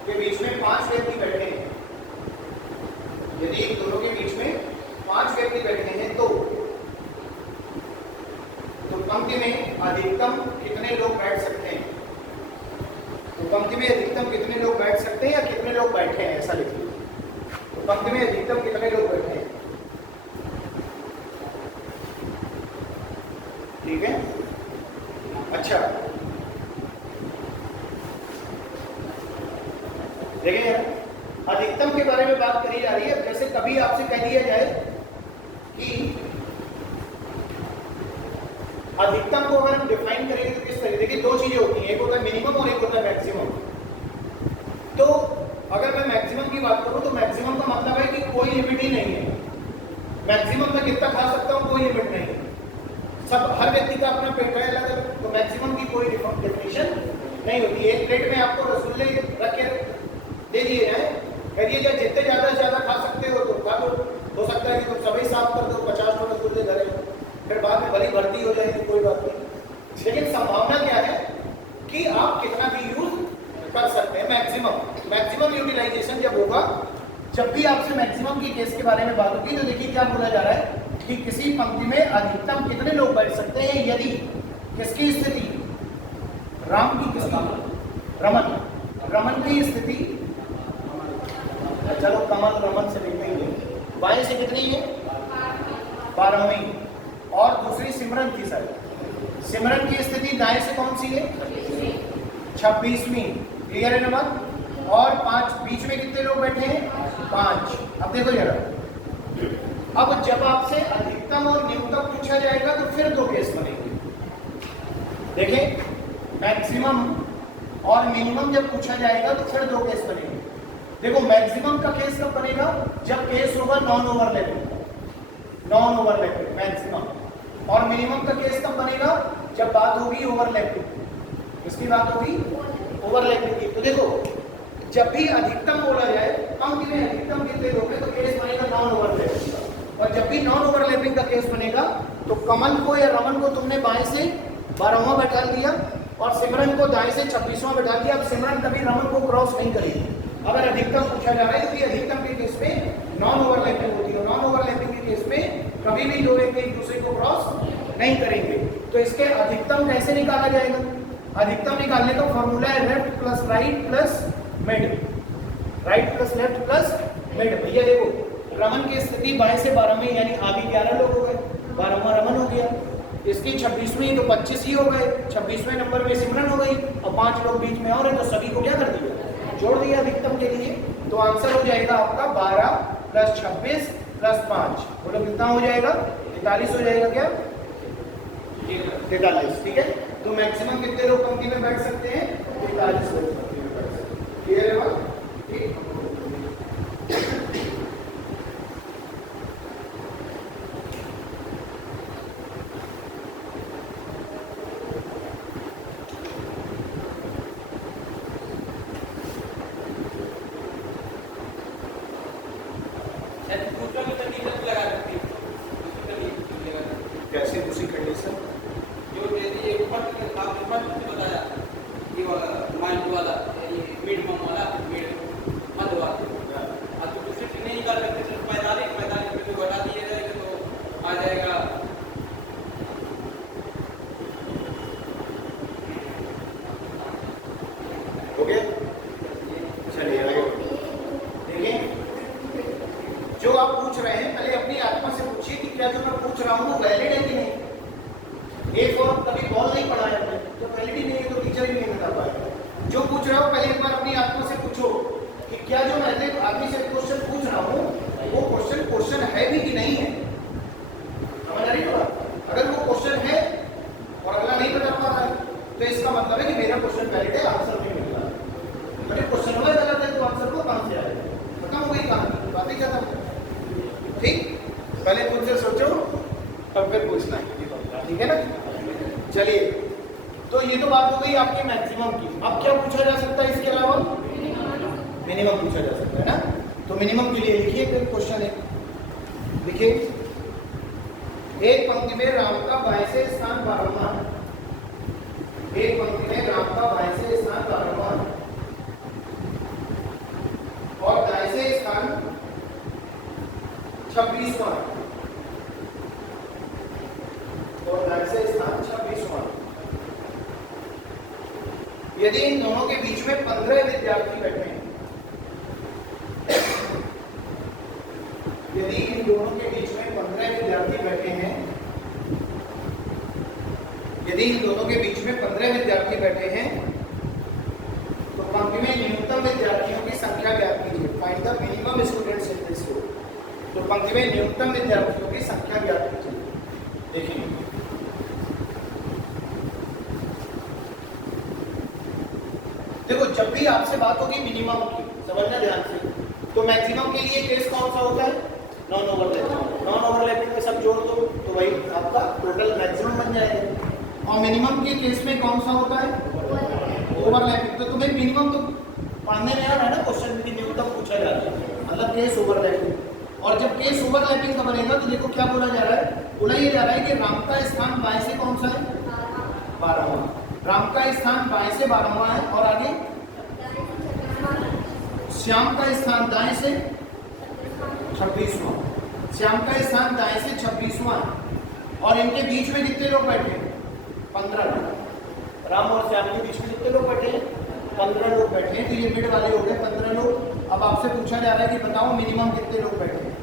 के बीच में 5 व्यक्ति बैठे हैं, यदि इन दोनों के बीच में 5 व्यक्ति बैठे हैं, तो पंक्ति में अधिकतम कितने लोग बैठ सकते हैं? तो पंक्ति में अधिकतम कितने लोग बैठ सकते हैं या कितने लोग बैठे हैं, ऐसा लिखिए। तो पंक्ति में अधिकतम कितने लोग बैठे हैं? ठीक है, अच्छा देखिए, अधिकतम के बारे में बात करी जा रही है। जैसे कभी आपसे कह दिया जाए कि अधिकतम को अगर हम डिफाइन करेंगे तो किस तरीके की, 2 चीजें होती हैं, एक होता है मिनिमम और एक होता है मैक्सिमम। तो अगर मैं मैक्सिमम की बात करूं तो मैक्सिमम का मतलब है कि कोई लिमिट ही नहीं है। मैक्सिमम में कितना खा सकता हूं, कोई लिमिट नहीं है। सब, हर व्यक्ति का अपना पेट है अलग, तो मैक्सिमम की कोई डेफिनेशन नहीं होती है। एक प्लेट में आपको रसगुल्ले रख के दे दिए जाए, कहिए जाए जितने ज़्यादा से ज़्यादा खा सकते हो तो खा लो। हो सकता है कि तुम सभी साफ कर दो, 50 रसगुल्ले धरे, फिर बाद में भली भर्ती हो जाएगी, कोई बात नहीं। लेकिन संभावना क्या है कि आप कितना भी यूज कर सकते हैं। मैक्सिमम यूटिलाइजेशन जब होगा, जब भी आपसे मैक्सिमम की केस के बारे में बात होगी, तो देखिए क्या बोला जा रहा है कि किसी पंक्ति में अधिकतम कितने लोग बैठ सकते हैं, यदि किसकी स्थिति, राम की किसकी, रमन की स्थिति, चलो कमल रमन से लिख देंगे, बाएं से कितनी है, 12वीं, और दूसरी सिमरन की साइड, सिमरन की स्थिति दाएं से कौन सी है, 26वीं। क्लियर है ना बात? और 5, बीच में कितने लोग बैठे हैं? 5। अब देखो जरा, अब जब आपसे अधिकतम और न्यूनतम पूछा जाएगा तो फिर 2 केस बनेंगे। देखें, मैक्सिमम और मिनिमम जब पूछा जाएगा तो फिर 2 केस बनेंगे। देखो, मैक्सिमम का केस कब बनेगा? जब केस होगा नॉन ओवरलैपिंग मैक्सिमम। और मिनिमम का केस कब बनेगा? जब बात होगी ओवरलैपिंग। इसकी बात होगी ओवरलैपिंग की। तो देखो, जब भी अधिकतम बोला जाए, पंक्ति में अधिकतम कितने लोग हैं, तो केस बनेगा नॉन ओवरलैपिंग का। और जब भी नॉन ओवरलैपिंग का केस बनेगा तो कमल को या रमन को तुमने बाएं से 12वां बैठा दिया और सिमरन को दाएं से 26वां बैठा दिया। अब सिमरन कभी रमन को क्रॉस नहीं करेगी अगर अधिकतम पूछा जा रहा है, क्योंकि अधिकतम के केस में नॉन ओवरलैपिंग होती है। नॉन ओवरलैपिंग के केस में कभी भी दो व्यक्ति एक दूसरे को क्रॉस नहीं करेंगे। तो इसके अधिकतम कैसे निकाला जाएगा? अधिकतम निकालने का फॉर्मूला है left plus right plus mid, right plus left plus mid. भैया देखो, रमन की स्थिति बाएं से 12 में, यानी आगे 11 लोग हो गए, 12वां रमन हो गया। इसकी 26वीं तो 25 ही हो गए, 26वें नंबर में सिमरन हो गई और 5 लोग बीच में और है, तो सभी को क्या कर दिया? जोड़ दिया अधिकतम के लिए। तो आंसर हो जाएगा आपका 12 प्लस 26 प्लस 5, बोलो कितना हो जाएगा? 43 हो जाएगा। क्या? 43। ठीक है, तो मैक्सिमम कितने लोग पंक्ति में बैठ सकते हैं? 43 लोग पंक्ति में बैठ सकते हैं। क्लियर है बात? ठीक। कैसे दूसरी कंडीशन? जो यदि एक आपने बताया ये वाला माइंड वाला, ये मिनिमम वाला, मध्य वाला, अब तो दूसरी चीज नहीं निकाल सकते, सिर्फ 45 में तो घटा दिया जाएगा तो आ जाएगा। हो गया? चलिए आगे देखिए, जो आप पूछ रहे हैं पहले अपनी आत्मा से पूछिए कि क्या जो मैं पूछ रहा हूँ वो वैलिड है कि नहीं। एक और कभी बॉल नहीं पढ़ा है तो वैलिड नहीं है तो टीचर भी नहीं बता पाएगा। जो पूछ रहा हो पहले एक बार अपनी आत्मा से पूछो कि क्या जो मैं आदमी से क्वेश्चन पूछ रहा हूँ वो क्वेश्चन है भी कि नहीं है। समझ आ रही है बात? अगर वो क्वेश्चन है और अगला नहीं बता पा रहा है तो इसका मतलब है कि मेरा क्वेश्चन वैलिड है, आंसर नहीं मिल रहा है। अगर क्वेश्चन में गलत है तो आंसर को कहां से आएगा? खत्म हो गई कहानी, बात ही खत्म। ठीक, पहले खुद से सोचो तब फिर पूछना है, ठीक है ना? चलिए, तो ये तो बात हो गई आपके मैक्सिमम की। अब क्या पूछा जा सकता है इसके अलावा? मिनिमम पूछा जा सकता है ना। तो मिनिमम के लिए लिखिए, फिर क्वेश्चन है लिखिए, एक पंक्ति में राम का बाएं से स्थान 12वां, एक पंक्ति में राम का बाएं से स्थान 12वां और दाएं से स्थान 26वां और दाएं से स्थान 26वां। यदि इन दोनों के बीच में 15 विद्यार्थी बैठे हैं, यदि इन दोनों के बीच में 15 विद्यार्थी बैठे हैं, यदि इन दोनों के बीच में 15 विद्यार्थी बैठे हैं तो पंक्ति में न्यूनतम विद्यार्थियों की संख्या ज्ञात कीजिए। Find the minimum students in this group. तो पंक्ति में न्यूनतम विद्यार्थियों की संख्या ज्ञात कीजिए। देखिए, देखो, जब भी आपसे बात होगी मिनिमम की, समझना ध्यान से, तो मैक्सिमम के लिए केस कौन सा होता है? Non overlapping. नॉन ओवरलैपिंग में सब जोड़ दो तो वही आपका टोटल मैक्सिमम बन जाएगा। और मिनिमम के केस में कौन सा होता है? ओवरलैपिंग। तो तुम्हें मिनिमम तो पढ़ने में आ रहा है ना, क्वेश्चन में न्यूनतम पूछा जा रहा है, मतलब केस ओवरलैपिंग। और जब केस ओवरलैपिंग का बनेगा तो देखो क्या बोला जा रहा है? बोला ये जा रहा है कि राम का स्थान बाएं से कौन सा है? 12वां। राम का स्थान बाएं से 12वां है और आगे श्याम का स्थान दाएं से 26वां। श्याम का स्थान दाएं से 26वां और इनके बीच में कितने लोग बैठे हैं? 15 लोग। राम और श्याम के बीच में कितने लोग बैठे हैं? 15 लोग बैठे हैं। तो ये मिड वाले हो गए 15 लोग। अब आपसे पूछा जा रहा है कि बताओ मिनिमम कितने लोग बैठे हैं?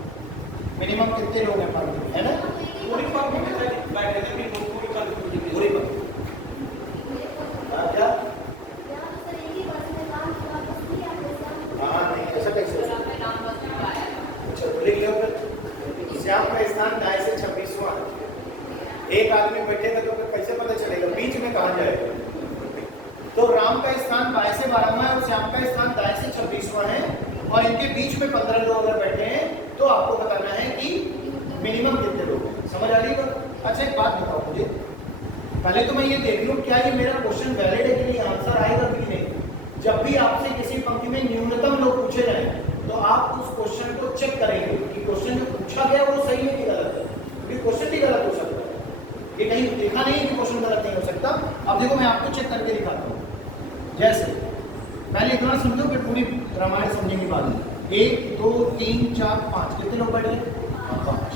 मिनिमम कितने लोग हैं पार्टी में, है ना? पूरी पार्टी में बैठे थे, पूरी पार्टी। क्या लिख लो फिर। श्याम का स्थान दाएं से 26वां। एक आदमी बैठेगा तो फिर कैसे पता चलेगा बीच में कहाँ जाएगा? तो राम का स्थान बाएं से 12वां है और श्याम का स्थान दाएं से 26वां है और इनके बीच में 15 लोग अगर बैठे हैं तो आपको बताना है कि मिनिमम कितने लोग हैं। समझ आ रही है? अच्छा एक बात बताओ मुझे, पहले तो मैं ये देख लूं क्या ये मेरा क्वेश्चन वैलिड है कि नहीं, आंसर आएगा कि नहीं। जब भी आपसे किसी पंक्ति में न्यूनतम लोग पूछे जाए तो आप उस क्वेश्चन को चेक करेंगे कि क्वेश्चन जो पूछा गया वो सही है कि गलत है, क्योंकि क्वेश्चन भी गलत हो सकता है। ये कहीं देखा नहीं है कि क्वेश्चन गलत नहीं हो सकता। अब देखो मैं आपको चेक करके दिखाता हूँ। जैसे पहले इतना समझो कि पूरी रामायण समझेंगे बाद में। 1 2 3 4 5 कितने लोग बैठे? 5।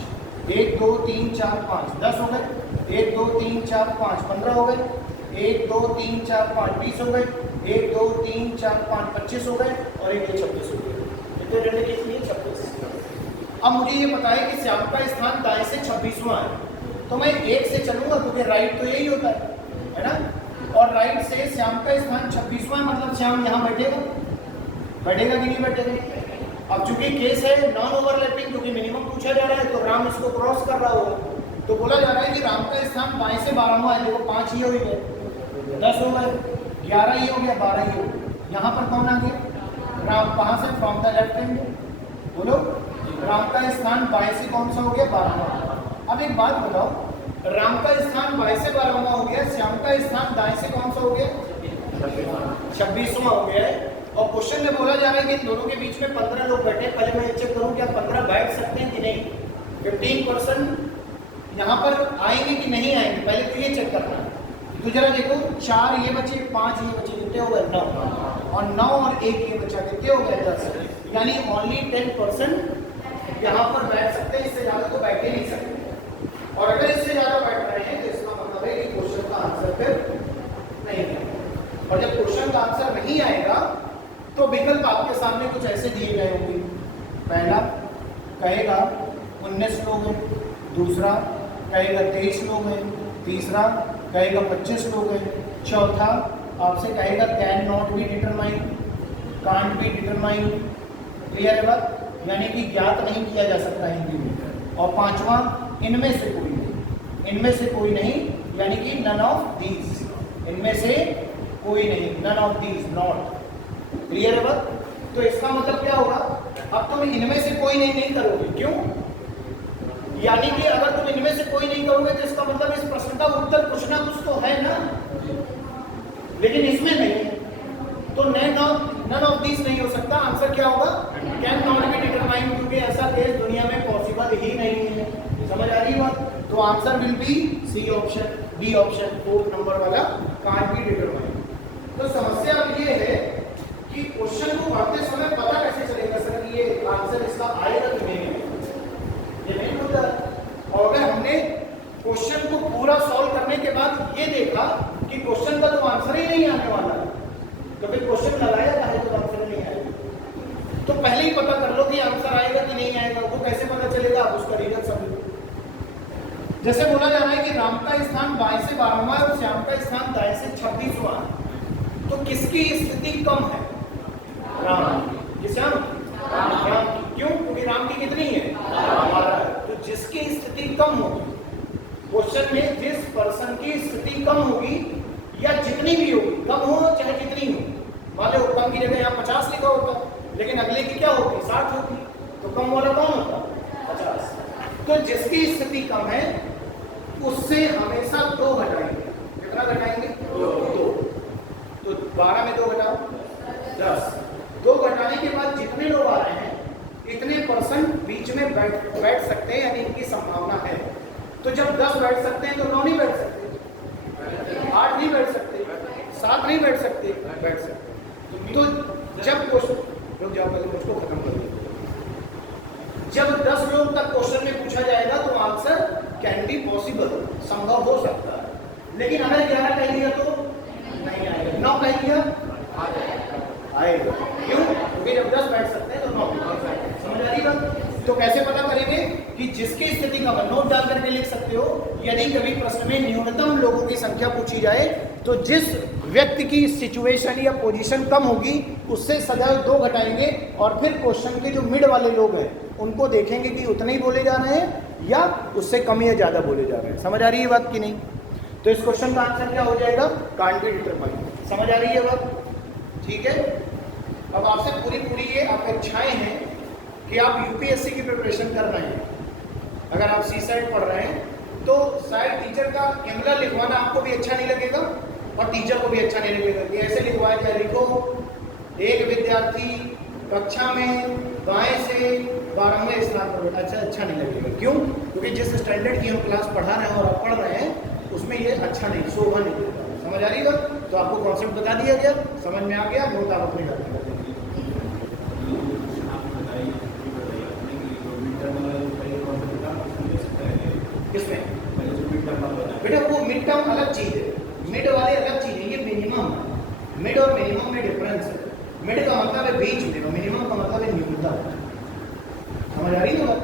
1 2 3 4 5 10 हो गए। 1 2 3 4 5 15 हो गए। 1 2 3 4 5 20 हो गए। 1 2 3 4 5 25 हो गए और 1 2 26 हो गए। कितने डंडे कितने? 26। अब मुझे ये पता है कि श्याम का स्थान दाएं से 26वां है तो मैं 1 से चलूंगा क्योंकि राइट तो यही होता है ना। और राइट से श्याम का स्थान 26वां मतलब श्याम यहाँ बैठेगा कि नहीं बैठेगा? अब चूंकि केस है नॉन ओवरलैपिंग क्योंकि मिनिमम पूछा जा रहा है तो राम इसको क्रॉस कर रहा होगा तो बोला जा रहा है कि राम का स्थान बाएं से 12वां है। देखो 5 ये हो गए, 10 हो गए, 11 ये हो गया, 12 ये हो गया। यहाँ पर कौन आ गया? राम। कहाँ से? From the left hand. बोलो राम का स्थान बाएं से कौन सा हो गया? 12वां। अब एक बात बताओ, राम का स्थान बाएं से 12वां हो गया, श्याम का स्थान दाएं से कौन सा हो गया? 26वां हो गया है। और क्वेश्चन में बोला जा रहा है कि इन दोनों के बीच में 15 लोग बैठे। पहले मैं चेक करूं क्या 15 बैठ सकते हैं कि नहीं। 15% यहाँ पर आएंगे कि नहीं आएंगे, पहले तो ये चेक करना है। तो जरा देखो 4 ये बचे, 5 ये बचे, कितने हो गए? 9। और 9 और 1 ये बचा, कितने हो गए? 10। यानी ओनली 10% यहाँ पर बैठ सकते हैं, इससे ज़्यादा तो बैठ ही नहीं सकते। और अगर इससे ज़्यादा बैठ रहे हैं तो इसका मतलब है कि क्वेश्चन का आंसर फिर नहीं आएगा। और जब क्वेश्चन का आंसर नहीं आएगा तो विकल्प आपके सामने कुछ ऐसे दिए गए होंगे। पहला कहेगा 19 लोग हैं, दूसरा कहेगा 23 लोग हैं, तीसरा कहेगा 25 लोग हैं, चौथा आपसे कहेगा can not be determine, can't be determine. Clear है बात? यानी कि ज्ञात नहीं किया जा सकता हिंदी में। और पांचवा इनमें से कोई नहीं, इनमें से कोई नहीं यानी कि नन ऑफ दीज, इनमें से कोई नहीं, none of these, not. Clear है बात? तो इसका मतलब क्या होगा? अब तुम इनमें से कोई नहीं करोगे, क्यों? यानी कि अगर तुम इनमें से कोई नहीं करोगे तो इसका मतलब इस प्रश्न का उत्तर कुछ ना कुछ तो है ना, लेकिन इसमें नहीं है तो नन ऑफ दीज नहीं हो सकता। आंसर क्या होगा? कैन नॉट बी डिटरमाइंड, क्योंकि ऐसा केस दुनिया में पॉसिबल ही नहीं है। समझ आ रही है बात? तो answer will be C option, B option, 4 number वाला, कांट बी डिटरमाइंड। तो समस्या अब ये है कि क्वेश्चन को पढ़ते समय पता कैसे चलेगा सर कि ये आंसर इसका आएगा कि नहीं आएगा? ये नहीं होता। और अगर हमने क्वेश्चन को पूरा सॉल्व करने के बाद ये देखा कि क्वेश्चन का तो आंसर ही नहीं आने वाला है तो फिर क्वेश्चन लगाया जाए तो आंसर नहीं आएगा। तो पहले ही पता कर लो कि आंसर आएगा कि नहीं आएगा। वो कैसे पता चलेगा? आप उसका रीजन समझो। जैसे बोला जा रहा है कि राम का स्थान बाएं से 12वां और श्याम का स्थान दाएं से 26वां, तो किसकी स्थिति कम है? राम की। श्याम? राम की। क्यों? क्योंकि राम की कितनी है? 12 है। तो जिसकी स्थिति कम होगी, क्वेश्चन में जिस पर्सन की स्थिति कम होगी या जितनी भी होगी, कम हो चाहे जितनी हो, मान लो कम की जगह यहाँ 50 लिखा होता लेकिन अगले की क्या होगी? 60 होगी, तो कम वाला कौन होता? 50। तो जिसकी स्थिति कम है उससे हमेशा 2 घटाएंगे। कितना घटाएंगे? 2। तो 12 में 2 घटाओ 10। 2 घटाने के बाद जितने लोग आ रहे हैं इतने परसेंट बीच में बैठ सकते हैं, यानी इनकी संभावना है। तो जब 10 बैठ सकते हैं तो 9 नहीं बैठ सकते, 8 नहीं बैठ सकते, 7 नहीं बैठ सकते, बैठ सकते। तो जब क्वेश्चन, रुक जाओ पहले मुझको खत्म कर दो। जब 10 लोग तक क्वेश्चन में पूछा जाएगा तो आंसर कैन बी पॉसिबल, संभव हो सकता है। लेकिन अगर 11 कह दिया तो नहीं आएगा, 9 कह दिया आएगा। क्यों? क्योंकि जब 10 बैठ सकते हैं तो 9। समझ आ रही बात? तो कैसे पता करेंगे कि जिसकी स्थिति का नोट डाल करके लिख सकते हो। यदि कभी प्रश्न में न्यूनतम लोगों की संख्या पूछी जाए तो जिस व्यक्ति की सिचुएशन या पोजीशन कम होगी उससे सदैव 2 घटाएंगे और फिर क्वेश्चन के जो मिड वाले लोग हैं उनको देखेंगे कि उतने ही बोले जा रहे हैं या उससे कम या ज़्यादा बोले जा रहे हैं। समझ आ रही है बात कि नहीं? तो इस क्वेश्चन का आंसर क्या हो जाएगा? Can't be determine. समझ आ रही है बात? ठीक है। अब आपसे पूरी ये अपेक्षाएं हैं कि आप यूपीएससी की प्रिपरेशन कर रहे हैं। अगर आप सी साइड पढ़ रहे हैं तो शायद टीचर का कैमरा लिखवाना आपको भी अच्छा नहीं लगेगा और टीचर को भी अच्छा नहीं लगेगा कि ऐसे लिखवाया जाए, लिखो एक विद्यार्थी कक्षा में बाएं से 12वें स्थान पर बैठा। अच्छा नहीं लगेगा। क्यों? क्योंकि जिस स्टैंडर्ड की हम क्लास पढ़ा रहे हैं और आप पढ़ रहे हैं उसमें ये अच्छा नहीं, शोभा नहीं देता। समझ आ रही है? तो आपको कॉन्सेप्ट बता दिया गया, समझ में आ गया, बहुत आप अपने घर में कर देंगे। किसमें? बेटा वो मिड टर्म अलग चीज है, मिड वाले अलग चीज है, ये मिनिमम है। मिड और मिनिमम में डिफरेंस है। मिड का मतलब है बीच में, मिनिमम का मतलब है न्यूनतम। समझ आ रही है बात?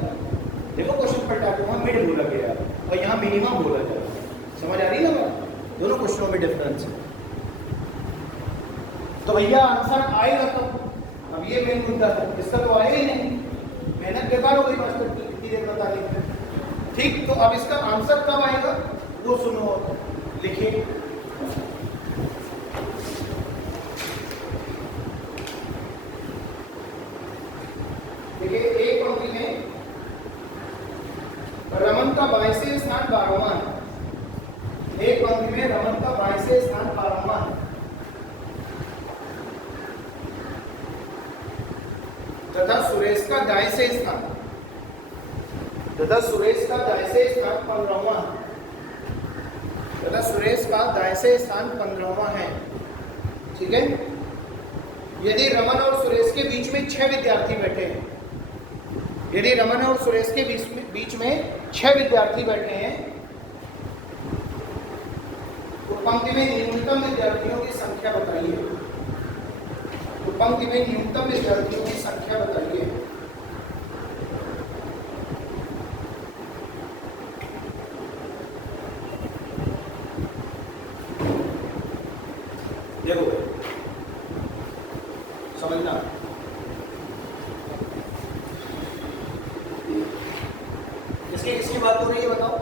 देखो क्वेश्चन पर टाइप वहाँ मिड बोला गया और यहाँ मिनिमम बोला जाए। समझ आ रही है ना बात? दोनों क्वेश्चनों में डिफरेंस है। तो भैया आंसर आएगा कब? अब ये मेन मुद्दा है, इसका तो आएगा ही नहीं, मेहनत बेकार हो गई मास्टर की कितनी देर बता दी। ठीक, तो अब इसका आंसर कब आएगा वो सुनो, लिखिए। देखिए एक पंक्ति में रमन का 22वें स्थान 12वां है। एक पंक्ति में रमन का 22वें स्थान 12वां है तथा सुरेश का 22वें स्थान 15वां है। तथा सुरेश का 22वें स्थान 15वां है। ठीक है। यदि रमन और सुरेश के बीच में 6 विद्यार्थी बैठे हैं, यदि रमन और सुरेश के बीच में 6 विद्यार्थी बैठे हैं तो पंक्ति में न्यूनतम विद्यार्थियों की संख्या बताइए। तो पंक्ति में न्यूनतम विद्यार्थियों की संख्या बताइए। देखो समझना, किसकी बात हो रही है बताओ?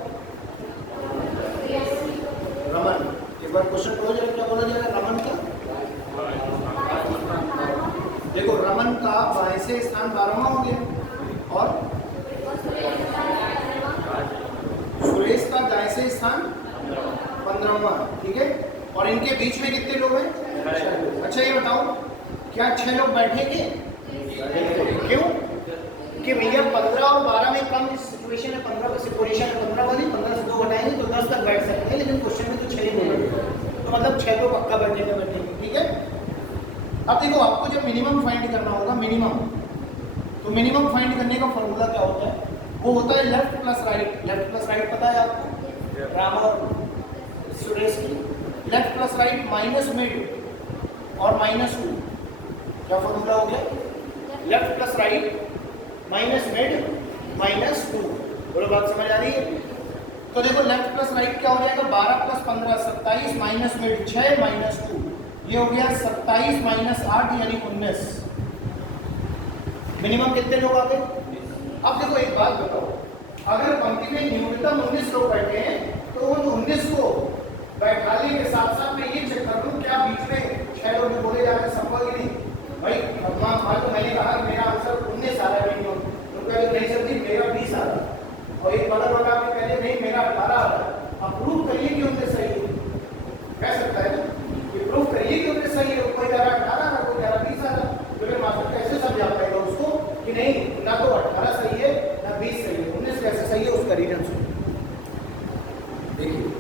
रमन। एक बार क्वेश्चन क्लोज है, क्या बोला जाएगा? रमन का, देखो रमन का 22वें स्थान 12वां हो गया और सुरेश का 22वें स्थान 15वां। ठीक है। और इनके बीच में कितने लोग हैं? अच्छा ये बताओ, क्या 6 लोग बैठेंगे? क्यों? कि भैया 15 और 12 में कम सिचुएशन है, 15 से पोजीशन है 15 वाली, 15 से 2 घटाएंगे तो 10 तक बैठ सकते हैं, लेकिन क्वेश्चन में तो 6 ही बोला, तो मतलब 6 तो पक्का बैठेंगे। ठीक है। अब देखो आपको जब मिनिमम फाइंड करना होगा, मिनिमम, तो मिनिमम फाइंड करने का फॉर्मूला क्या होता है? वो होता है left plus right. Left plus right पता है आपको? राम और सुरेश की left plus right minus mid और -2। क्या फॉर्मूला हो गया? Left plus right minus mid -2। बोलो बात समझ आ रही है? तो देखो लेफ्ट प्लस राइट क्या हो जाएगा? 12 + 15 27 माइनस मिड 6 -2, ये हो गया 27 - 8 यानी 19। मिनिमम कितने लोग आ गए? अब देखो एक बात बताओ, अगर पंक्ति में न्यूनतम 19 लोग बैठे हैं तो उन 19 को बैठाने के साथ साथ मैं ये चेक कर लूं क्या बीच में 6 लोग बोले जा रहे हैं, संभव ही नहीं भाई। मान लो मैंने कहा कि मेरा आंसर 19 आ रहा है मिनिमम, तो कह नहीं सर जी मेरा 20 आ रहा है, और एक बड़ा वाला आपने कह नहीं मेरा 18 आ रहा है। अब प्रूफ करिए कि उनसे सही है, कह सकता है कि प्रूफ करिए कि उनसे सही है। कोई कह रहा 18 आ रहा, कोई कह रहा 20 आ रहा, तो फिर मास्टर कैसे समझा पाएगा उसको कि नहीं ना तो 18 सही है ना 20 सही है, 19 कैसे सही है? उसका रीजन सुनिए। देखिए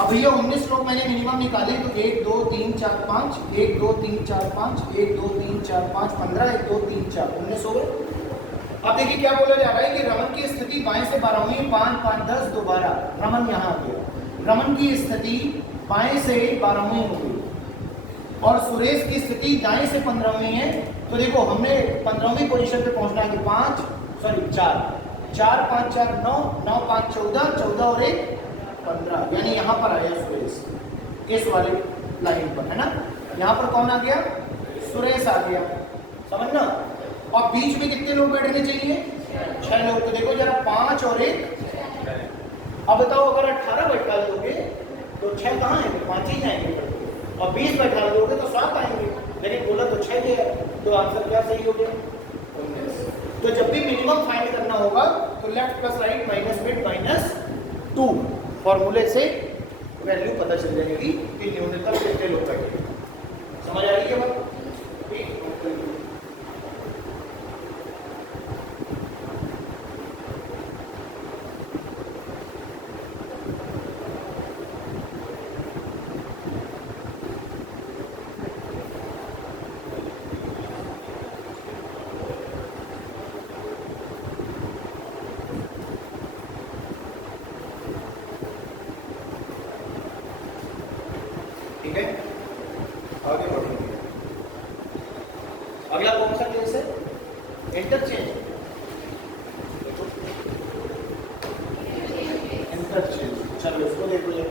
अब भैया 19 लोग मैंने मिनिमम निकाले तो 1 2 3 4 5, 1 2 3 4 5, 1 2 3 4 5 15, 1 2 3 4 19 हो गए। अब देखिए क्या बोला जा रहा है कि रमन की स्थिति बाएं से 12वीं, 5 5 10 2 12, रमन यहाँ आ गया। रमन की स्थिति बाएं से 12वीं हो गई और सुरेश की स्थिति दाएं से 15वीं है। तो देखो हमने 15वीं पोजीशन पे पहुंचना है कि 4 4 5 4 9 9 5 14 14 और 1 15, यानी यहाँ पर आया सुरेश, इस वाले लाइन पर है ना। यहाँ पर कौन आ गया? सुरेश आ गया, समझना। और बीच में कितने लोग बैठने चाहिए? 6 लोग। तो देखो जरा 5 और 1। अब बताओ अगर 18 बैठा दोगे तो 6 कहाँ आएंगे? 5 ही आएंगे। और 20 बैठा दोगे तो 7 आएंगे, लेकिन बोला तो 6 गया। तो आंसर क्या सही हो गया? 19। तो जब भी मिनिमम फाइंड करना होगा तो left plus right minus mid minus 2 फॉर्मूले से वैल्यू पता चल जाएगी कि न्यूनतम कितने लोग बैठे। समझ आ रही है बात? ठीक है, आगे बढ़ेंगे। अगला कौन सा केस है? इंटरचेंज। इंटरचेंज, चलो इसको देखो। ये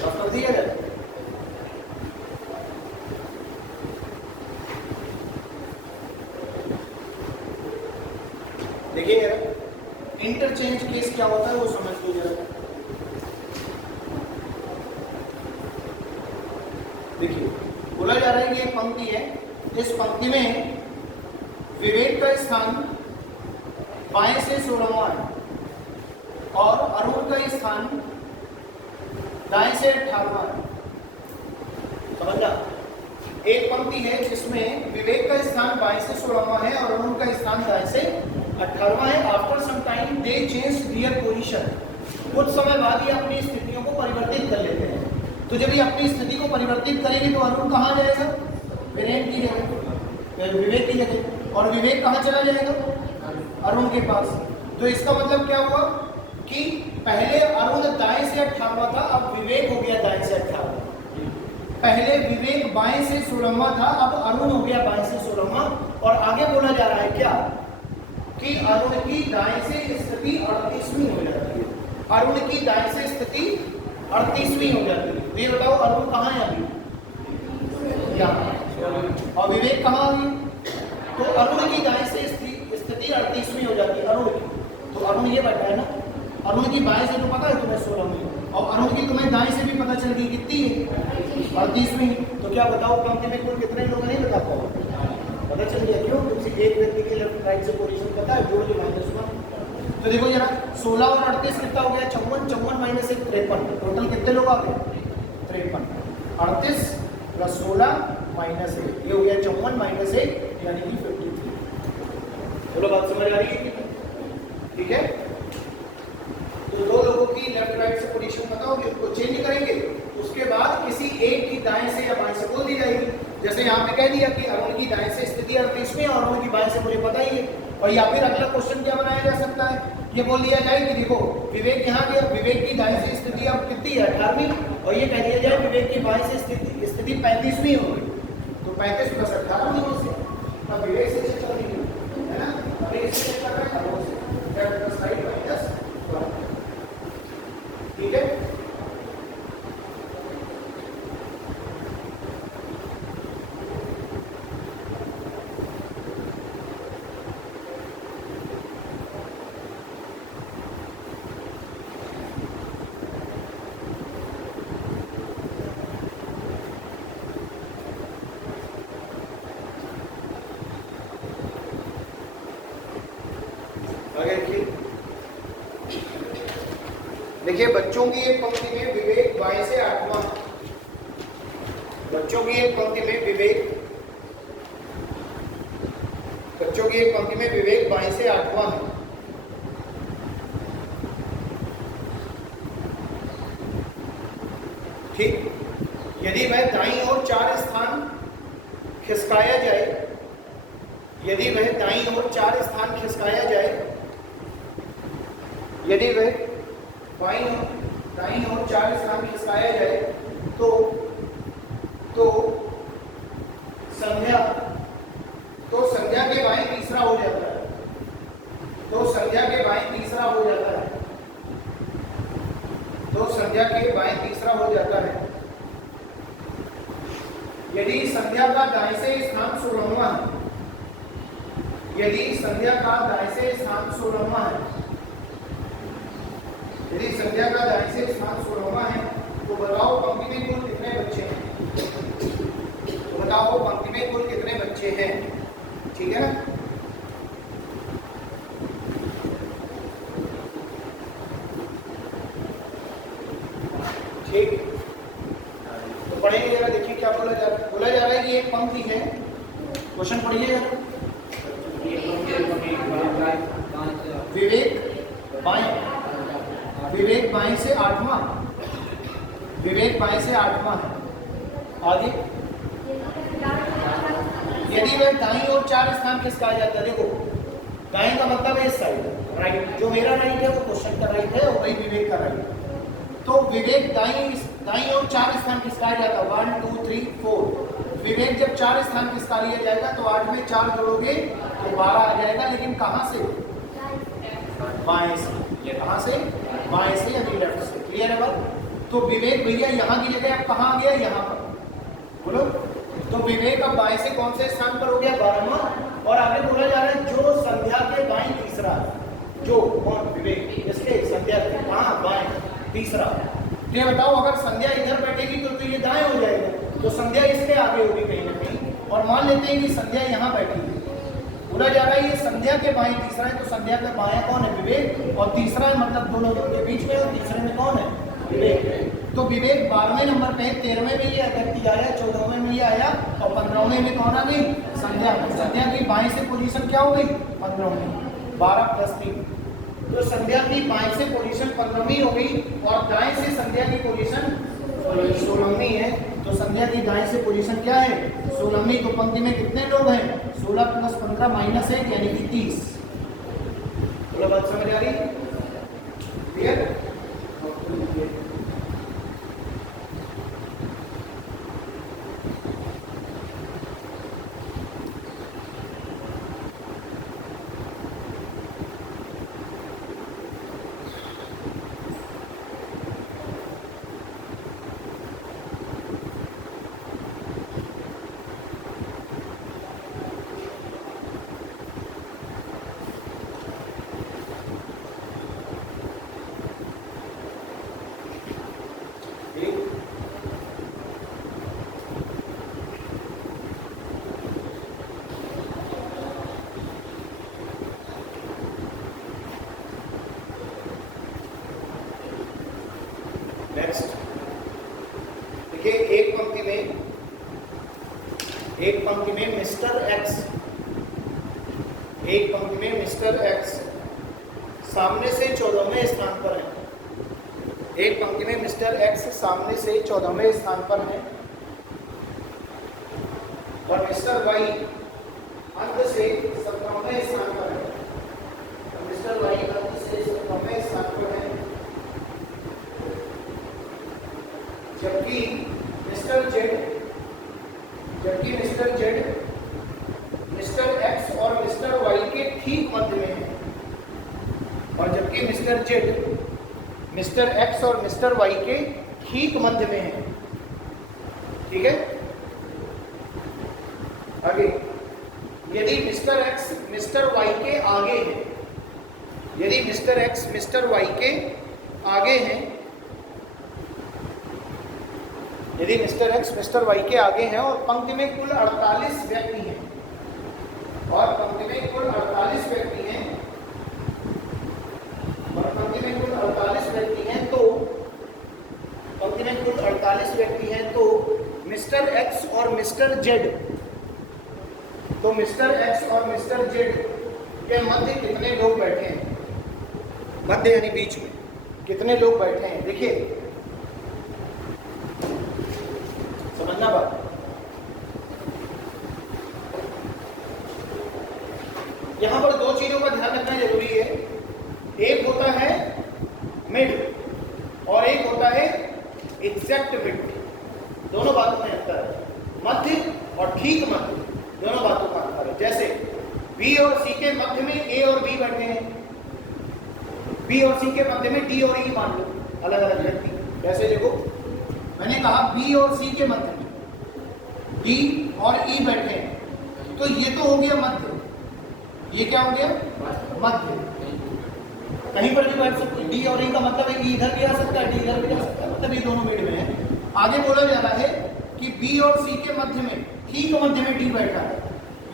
कर दिया जाए। देखिए इंटरचेंज केस क्या होता है वो समझ लो जरा। देखिए बोला जा रहा है कि एक पंक्ति है, इस पंक्ति में विवेक का स्थान बाएं से 16वां है और अरुण का स्थान दाएं से 18वां है। समझना, एक पंक्ति है जिसमें विवेक का स्थान बाएं से 16वां है और अरुण का स्थान दाएं से 18वां है। After some time they change their position. कुछ समय बाद ये अपनी स्थितियों को परिवर्तित कर लेते हैं। तो जब ये अपनी स्थिति को परिवर्तित करेंगे तो अरुण कहाँ जाएगा? वीरेन की जगह, विवेक की जगह। और विवेक कहाँ चला जाएगा? अरुण के पास। तो इसका मतलब क्या हुआ कि पहले अरुण दाएं से 18वां था, अब विवेक हो गया दाएं से 18वां। पहले विवेक बाएं से 16वां था, अब अरुण हो गया बाएं से 16वां। और आगे बोला जा रहा है क्या कि अरुण की दाएं से स्थिति 38वीं हो जाती है। अरुण की दाएं से स्थिति 38वीं हो जाती है। ये बताओ अरुण कहाँ है अभी? यहाँ। और विवेक कहाँ आ गई? तो अरुण की दाएं से स्थिति 38वीं हो जाती है अरुण की। तो अरुण ये बैठा है ना, अरुण की बाएं से तो पता है तुम्हें 16वीं, और अरुण की तुम्हें दाएं से भी पता चल गई कितनी है? 38वीं। तो क्या बताओ पंक्ति में कुल कितने लोग नहीं बता पाओ? पता चल गया। क्यों? क्योंकि एक व्यक्ति की लेफ्ट राइट से पोजीशन पता है, जोड़ के -1। तो देखो जरा 16 और 38 कितना हो गया? 54, 54 माइनस 1 53। टोटल कितने लोग आ गए? 53। 38 प्लस 16 माइनस 1, ये हो गया 54 माइनस 1 यानी कि 53। बोलो बात समझ आ रही है? ठीक है, तो दो लोगों की लेफ्ट राइट से पोजीशन पता होगी, उसको चेंज करेंगे, उसके बाद किसी एक की दाएं से या बाएं से बोल दी जाएगी। जैसे यहाँ पे कह दिया कि अरुण की दाएं से स्थिति 38वीं और अरुण की बाएं से मुझे पता ही है। और या फिर अगला क्वेश्चन क्या बनाया जा सकता है? ये बोल दिया जाए कि देखो विवेक यहाँ गया, विवेक की दाएं से स्थिति अब कितनी है? 18वीं। और ये कह दिया जाए विवेक की बाएं से स्थिति 35वीं हो गई। तो 35 प्लस 18 से अब विवेक से चेक कर लेंगे, है ना? अभी इससे चेक कर रहे हैं अरुण से, लेफ्ट प्लस राइट माइनस 1। ठीक है, देखिए बच्चों की एक पंक्ति में विवेक बाएं से 8वां, बच्चों की एक पंक्ति में विवेक बाएं से 8वां है। ठीक, यदि वह दाईं ओर 4 स्थान खिसकाया जाए, यदि वह दाईं ओर 4 स्थान खिसकाया जाए, यदि वह दाईं ओर 4 स्थान खिसकाया जाए तो संज्ञा के बाएं तीसरा हो जाता है। तो संज्ञा के बाएं तीसरा हो जाता है। तो संज्ञा के बाएं तीसरा हो जाता है। यदि संध्या का दाएं से स्थान 16वां है, यदि संध्या का दाएं से स्थान 16वां है, यदि संध्या का दाएं से स्थान 16वां है, तो बताओ पंक्ति में कुल कितने बच्चे हैं? तो बताओ पंक्ति में कुल कितने बच्चे हैं? ठीक है ना? ठीक, तो पढ़ेंगे जरा, देखिए क्या बोला जा रहा है। बोला जा रहा है कि एक पंक्ति है, क्वेश्चन पढ़िए जरा। विवेक बाएं, विवेक बाएं से 8वां, विवेक बाएं से 8वां है। आगे यदि वह दाईं और 4 स्थान किसका आ जाता है? देखो दाईं का मतलब है इस साइड, राइट। जो मेरा राइट है वो क्वेश्चन का राइट है और वही विवेक का राइट है। तो विवेक दाईं और 4 स्थान किसका आ जाता है? 1 2 3 4। विवेक जब 4 स्थान किसका लिया जाएगा तो 8 में 4 जोड़ोगे तो 12 आ जाएगा, लेकिन कहां से? बाएं से। ये कहां से? बाएं से यानी लेफ्ट से। क्लियर है बात? तो विवेक भैया यहाँ की जगह अब कहाँ आ गया? यहाँ पर। बोलो। तो विवेक अब बाएं से कौन से स्थान पर हो गया? 12वां। और आगे बोला जा रहा है जो संध्या के बाएं तीसरा, जो कौन? विवेक इसके संध्या के कहाँ? बाएं तीसरा। तो ये बताओ अगर संध्या इधर बैठेगी तो ये दाएं हो जाएगा, तो संध्या इसके आगे होगी कहीं ना कहीं। और मान लेते हैं कि संध्या यहाँ बैठी है, बोला जा रहा है ये संध्या के बाएं तीसरा है, तो संध्या का बाएं कौन है? विवेक। और तीसरा है मतलब दोनों के बीच में, और तीसरे में कौन है? विवेक। तो विवेक 12वें नंबर पे, 13वें में ये व्यक्ति आया, 14वें में ये आया, और 15वें में कौन आ गई? संध्या। संध्या की बाएं से पोजीशन क्या हो गई? 15वीं। 12 + 3, तो संध्या की बाएं से पोजीशन 15वीं हो गई, और दाएं से संध्या की पोजीशन 16वीं है। तो संध्या की दाएं से पोजीशन क्या है? 16वीं। तो पंक्ति में कितने लोग हैं? 16 + 15 - 1 यानी कि 30। बोलो बात समझ आ रही? क्लियर? नेक्स्ट देखिए, एक पंक्ति में मिस्टर एक्स, एक पंक्ति में मिस्टर एक्स सामने से 14वें स्थान पर है। एक पंक्ति में मिस्टर एक्स सामने से 14वें स्थान पर है, और मिस्टर वाई अंत से 17वें स्थान पर है। मिस्टर वाई अंत से 17वें स्थान पर है, जबकि मिस्टर जेड मिस्टर एक्स और मिस्टर वाई के ठीक मध्य में है। और जबकि मिस्टर जेड मिस्टर एक्स और मिस्टर वाई के ठीक मध्य में है। ठीक है? आगे, यदि मिस्टर एक्स मिस्टर वाई के आगे है, यदि मिस्टर एक्स मिस्टर वाई के आगे हैं, यदि मिस्टर एक्स मिस्टर वाई के आगे हैं और पंक्ति में कुल 48 व्यक्ति हैं, और पंक्ति में कुल 48 व्यक्ति हैं, और पंक्ति में कुल 48 व्यक्ति हैं, तो पंक्ति में कुल 48 व्यक्ति हैं, तो मिस्टर एक्स और मिस्टर जेड, तो मिस्टर एक्स और मिस्टर जेड के मध्य कितने लोग बैठे हैं? मध्य यानी बीच में कितने लोग बैठे हैं? देखिए समझना बात, यहां पर दो चीजों का ध्यान रखना जरूरी है। एक होता है मिड और एक होता है एग्जैक्ट मिड। दोनों बातों में अंतर है, मध्य और ठीक मध्य, दोनों बातों का अंतर है। जैसे बी और सी के मध्य में ए और बी बैठे हैं, बी और सी के मध्य में डी और ई मान लो, अलग अलग व्यक्ति। जैसे देखो मैंने कहा बी और सी के मध्य में, डी और ई बैठे हैं, तो ये तो हो गया मध्य, ये क्या हो गया मध्य, कहीं पर भी बैठ सकते हैं। डी और ई का मतलब है ई इधर भी आ सकता है, डी इधर भी आ सकता है, मतलब ये दोनों मिड में है। आगे बोला जा रहा है कि बी और सी के मध्य में, ठीक मध्य में डी बैठा है,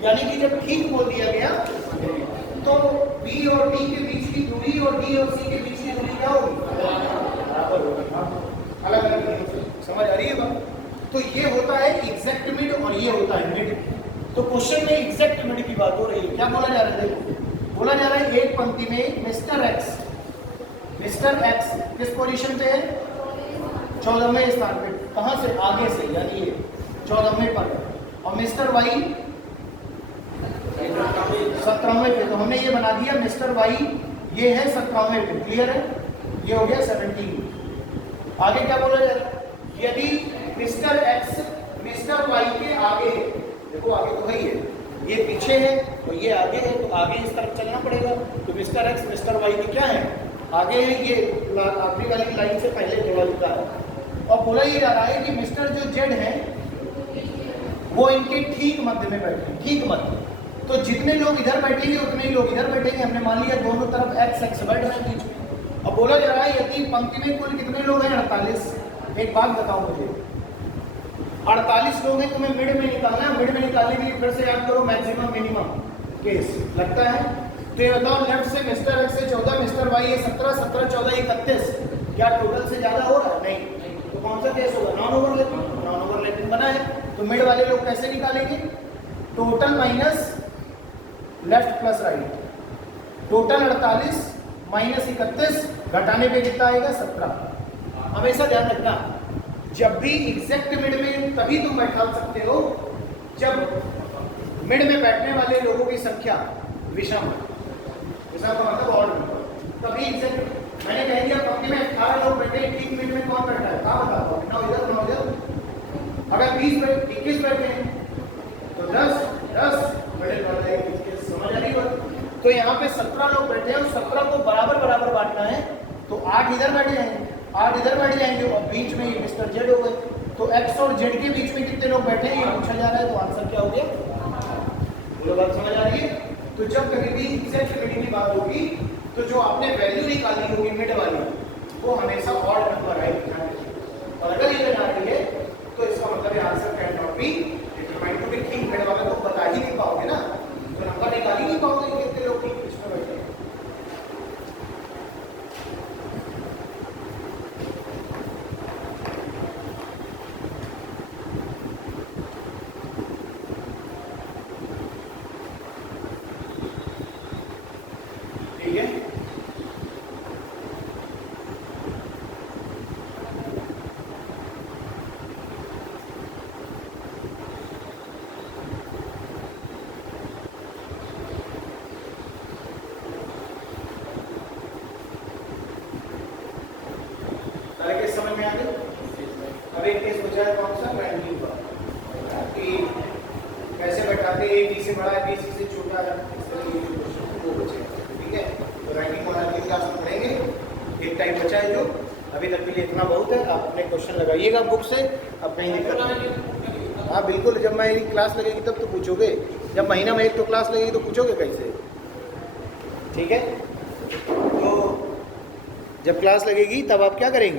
यानी कि जब ठीक बोल दिया गया तो बी और डी के बीच की दूरी और डी और सी के बीच की दूरी क्या होगी, अलग अलग। समझ आ रही है बात? तो ये होता है एग्जैक्ट मिड और ये होता है मिड। तो क्वेश्चन में एग्जैक्ट मिड की बात हो रही है। क्या बोला जा रहा है, देखो बोला जा रहा है एक पंक्ति में मिस्टर एक्स किस पोजीशन पे है, 14वें स्थान पे, कहां से, आगे से, यानी ये 14वें पर, और मिस्टर वाई 17वें पे। तो हमने ये बना दिया मिस्टर वाई ये है 17वें पे, क्लियर है, ये हो गया 17। आगे क्या बोला जा रहा है, यदि मिस्टर एक्स मिस्टर वाई के आगे है, देखो आगे तो है ही है, ये पीछे है और ये आगे है, तो आगे इस तरफ चलना पड़ेगा। तो मिस्टर एक्स मिस्टर वाई के क्या है, आगे है, ये आखिरी वाली लाइन से पहले थोड़ा लिखा है। और बोला ये जा रहा है कि मिस्टर जो जेड है वो इनके ठीक मध्य में बैठे हैं, ठीक मध्य। तो जितने लोग इधर बैठेंगे उतने ही लोग इधर बैठेंगे, हमने मान लिया दोनों तरफ एक्स एक्स बैठ रहे हैं बीच में। अब बोला जा रहा है यदि पंक्ति में कुल कितने लोग हैं, 48। एक बात बताओ मुझे, 48 लोग हैं, तुम्हें मिड में निकालना है, मिड में निकालने के लिए फिर से याद करो मैक्सिमम मिनिमम केस लगता है। तो ये बताओ लेफ्ट से मिस्टर एक्स से 14, मिस्टर वाई है 17, 17 14 31, क्या टोटल से ज्यादा हो रहा है, नहीं। तो कौन सा केस होगा, नॉन ओवरलैपिंग बना है। तो मिड वाले लोग कैसे निकालेंगे, total minus left plus right, total 48 minus 31, घटाने पे कितना आएगा 17। हमेशा ध्यान रखना, जब भी एग्जैक्ट मिड में तभी तुम बैठा सकते हो जब मिड में बैठने वाले लोगों की संख्या विषम का मतलब ऑड नंबर, तभी एग्जैक्ट। मैंने कह दिया पंक्ति में 18 लोग बैठे, ठीक मिड में कौन बैठा है, कहाँ बता दो, ना इधर ना उधर। अगर 21 बैठे हैं तो 10 मिडिल वाला है, समझ आ रही बात? तो यहाँ पे 17 लोग बैठे हैं और 17 को बराबर बराबर बांटना है, तो 8 इधर बैठे हैं 8 इधर बैठ जाएंगे और बीच में ये मिस्टर जेड हो गए। तो एक्स और जेड के बीच में कितने लोग बैठे हैं ये पूछा जा रहा है, तो आंसर क्या हो गया, बोलो बात समझ आ रही है? तो जब कभी भी एग्जैक्ट मिड की बात होगी तो जो आपने वैल्यू निकालनी होगी मिड वाली, वो हमेशा ऑड नंबर आएगी। और अगर ये आ रही है तो इसका मतलब answer can not be determined to be ठीक मिड वाला, तो बता ही नहीं पाओगे ना, तो नंबर निकाल ही नहीं पाओगे कितने लोग ठीक इसमें बैठे हैं। ठीक है, समझ में आ गया? अब एक केस बचा है कौन सा, रैंकिंग का, कि कैसे बैठाते ए बी से बड़ा है बी सी से छोटा है, इस तरह के क्वेश्चन वो बचेगा। ठीक है, तो रैंकिंग वाला अगली क्लास में पढ़ेंगे। एक टाइम बचा है जो अभी तक के लिए इतना बहुत है। आप अपने क्वेश्चन लगाइएगा बुक से, अब कहीं दिक्कत नहीं। हाँ बिल्कुल, जब मेरी क्लास लगेगी तब तो पूछोगे, जब महीना में एक तो क्लास लगेगी तो पूछोगे कैसे। ठीक है, तो जब क्लास लगेगी तब आप क्या करेंगे,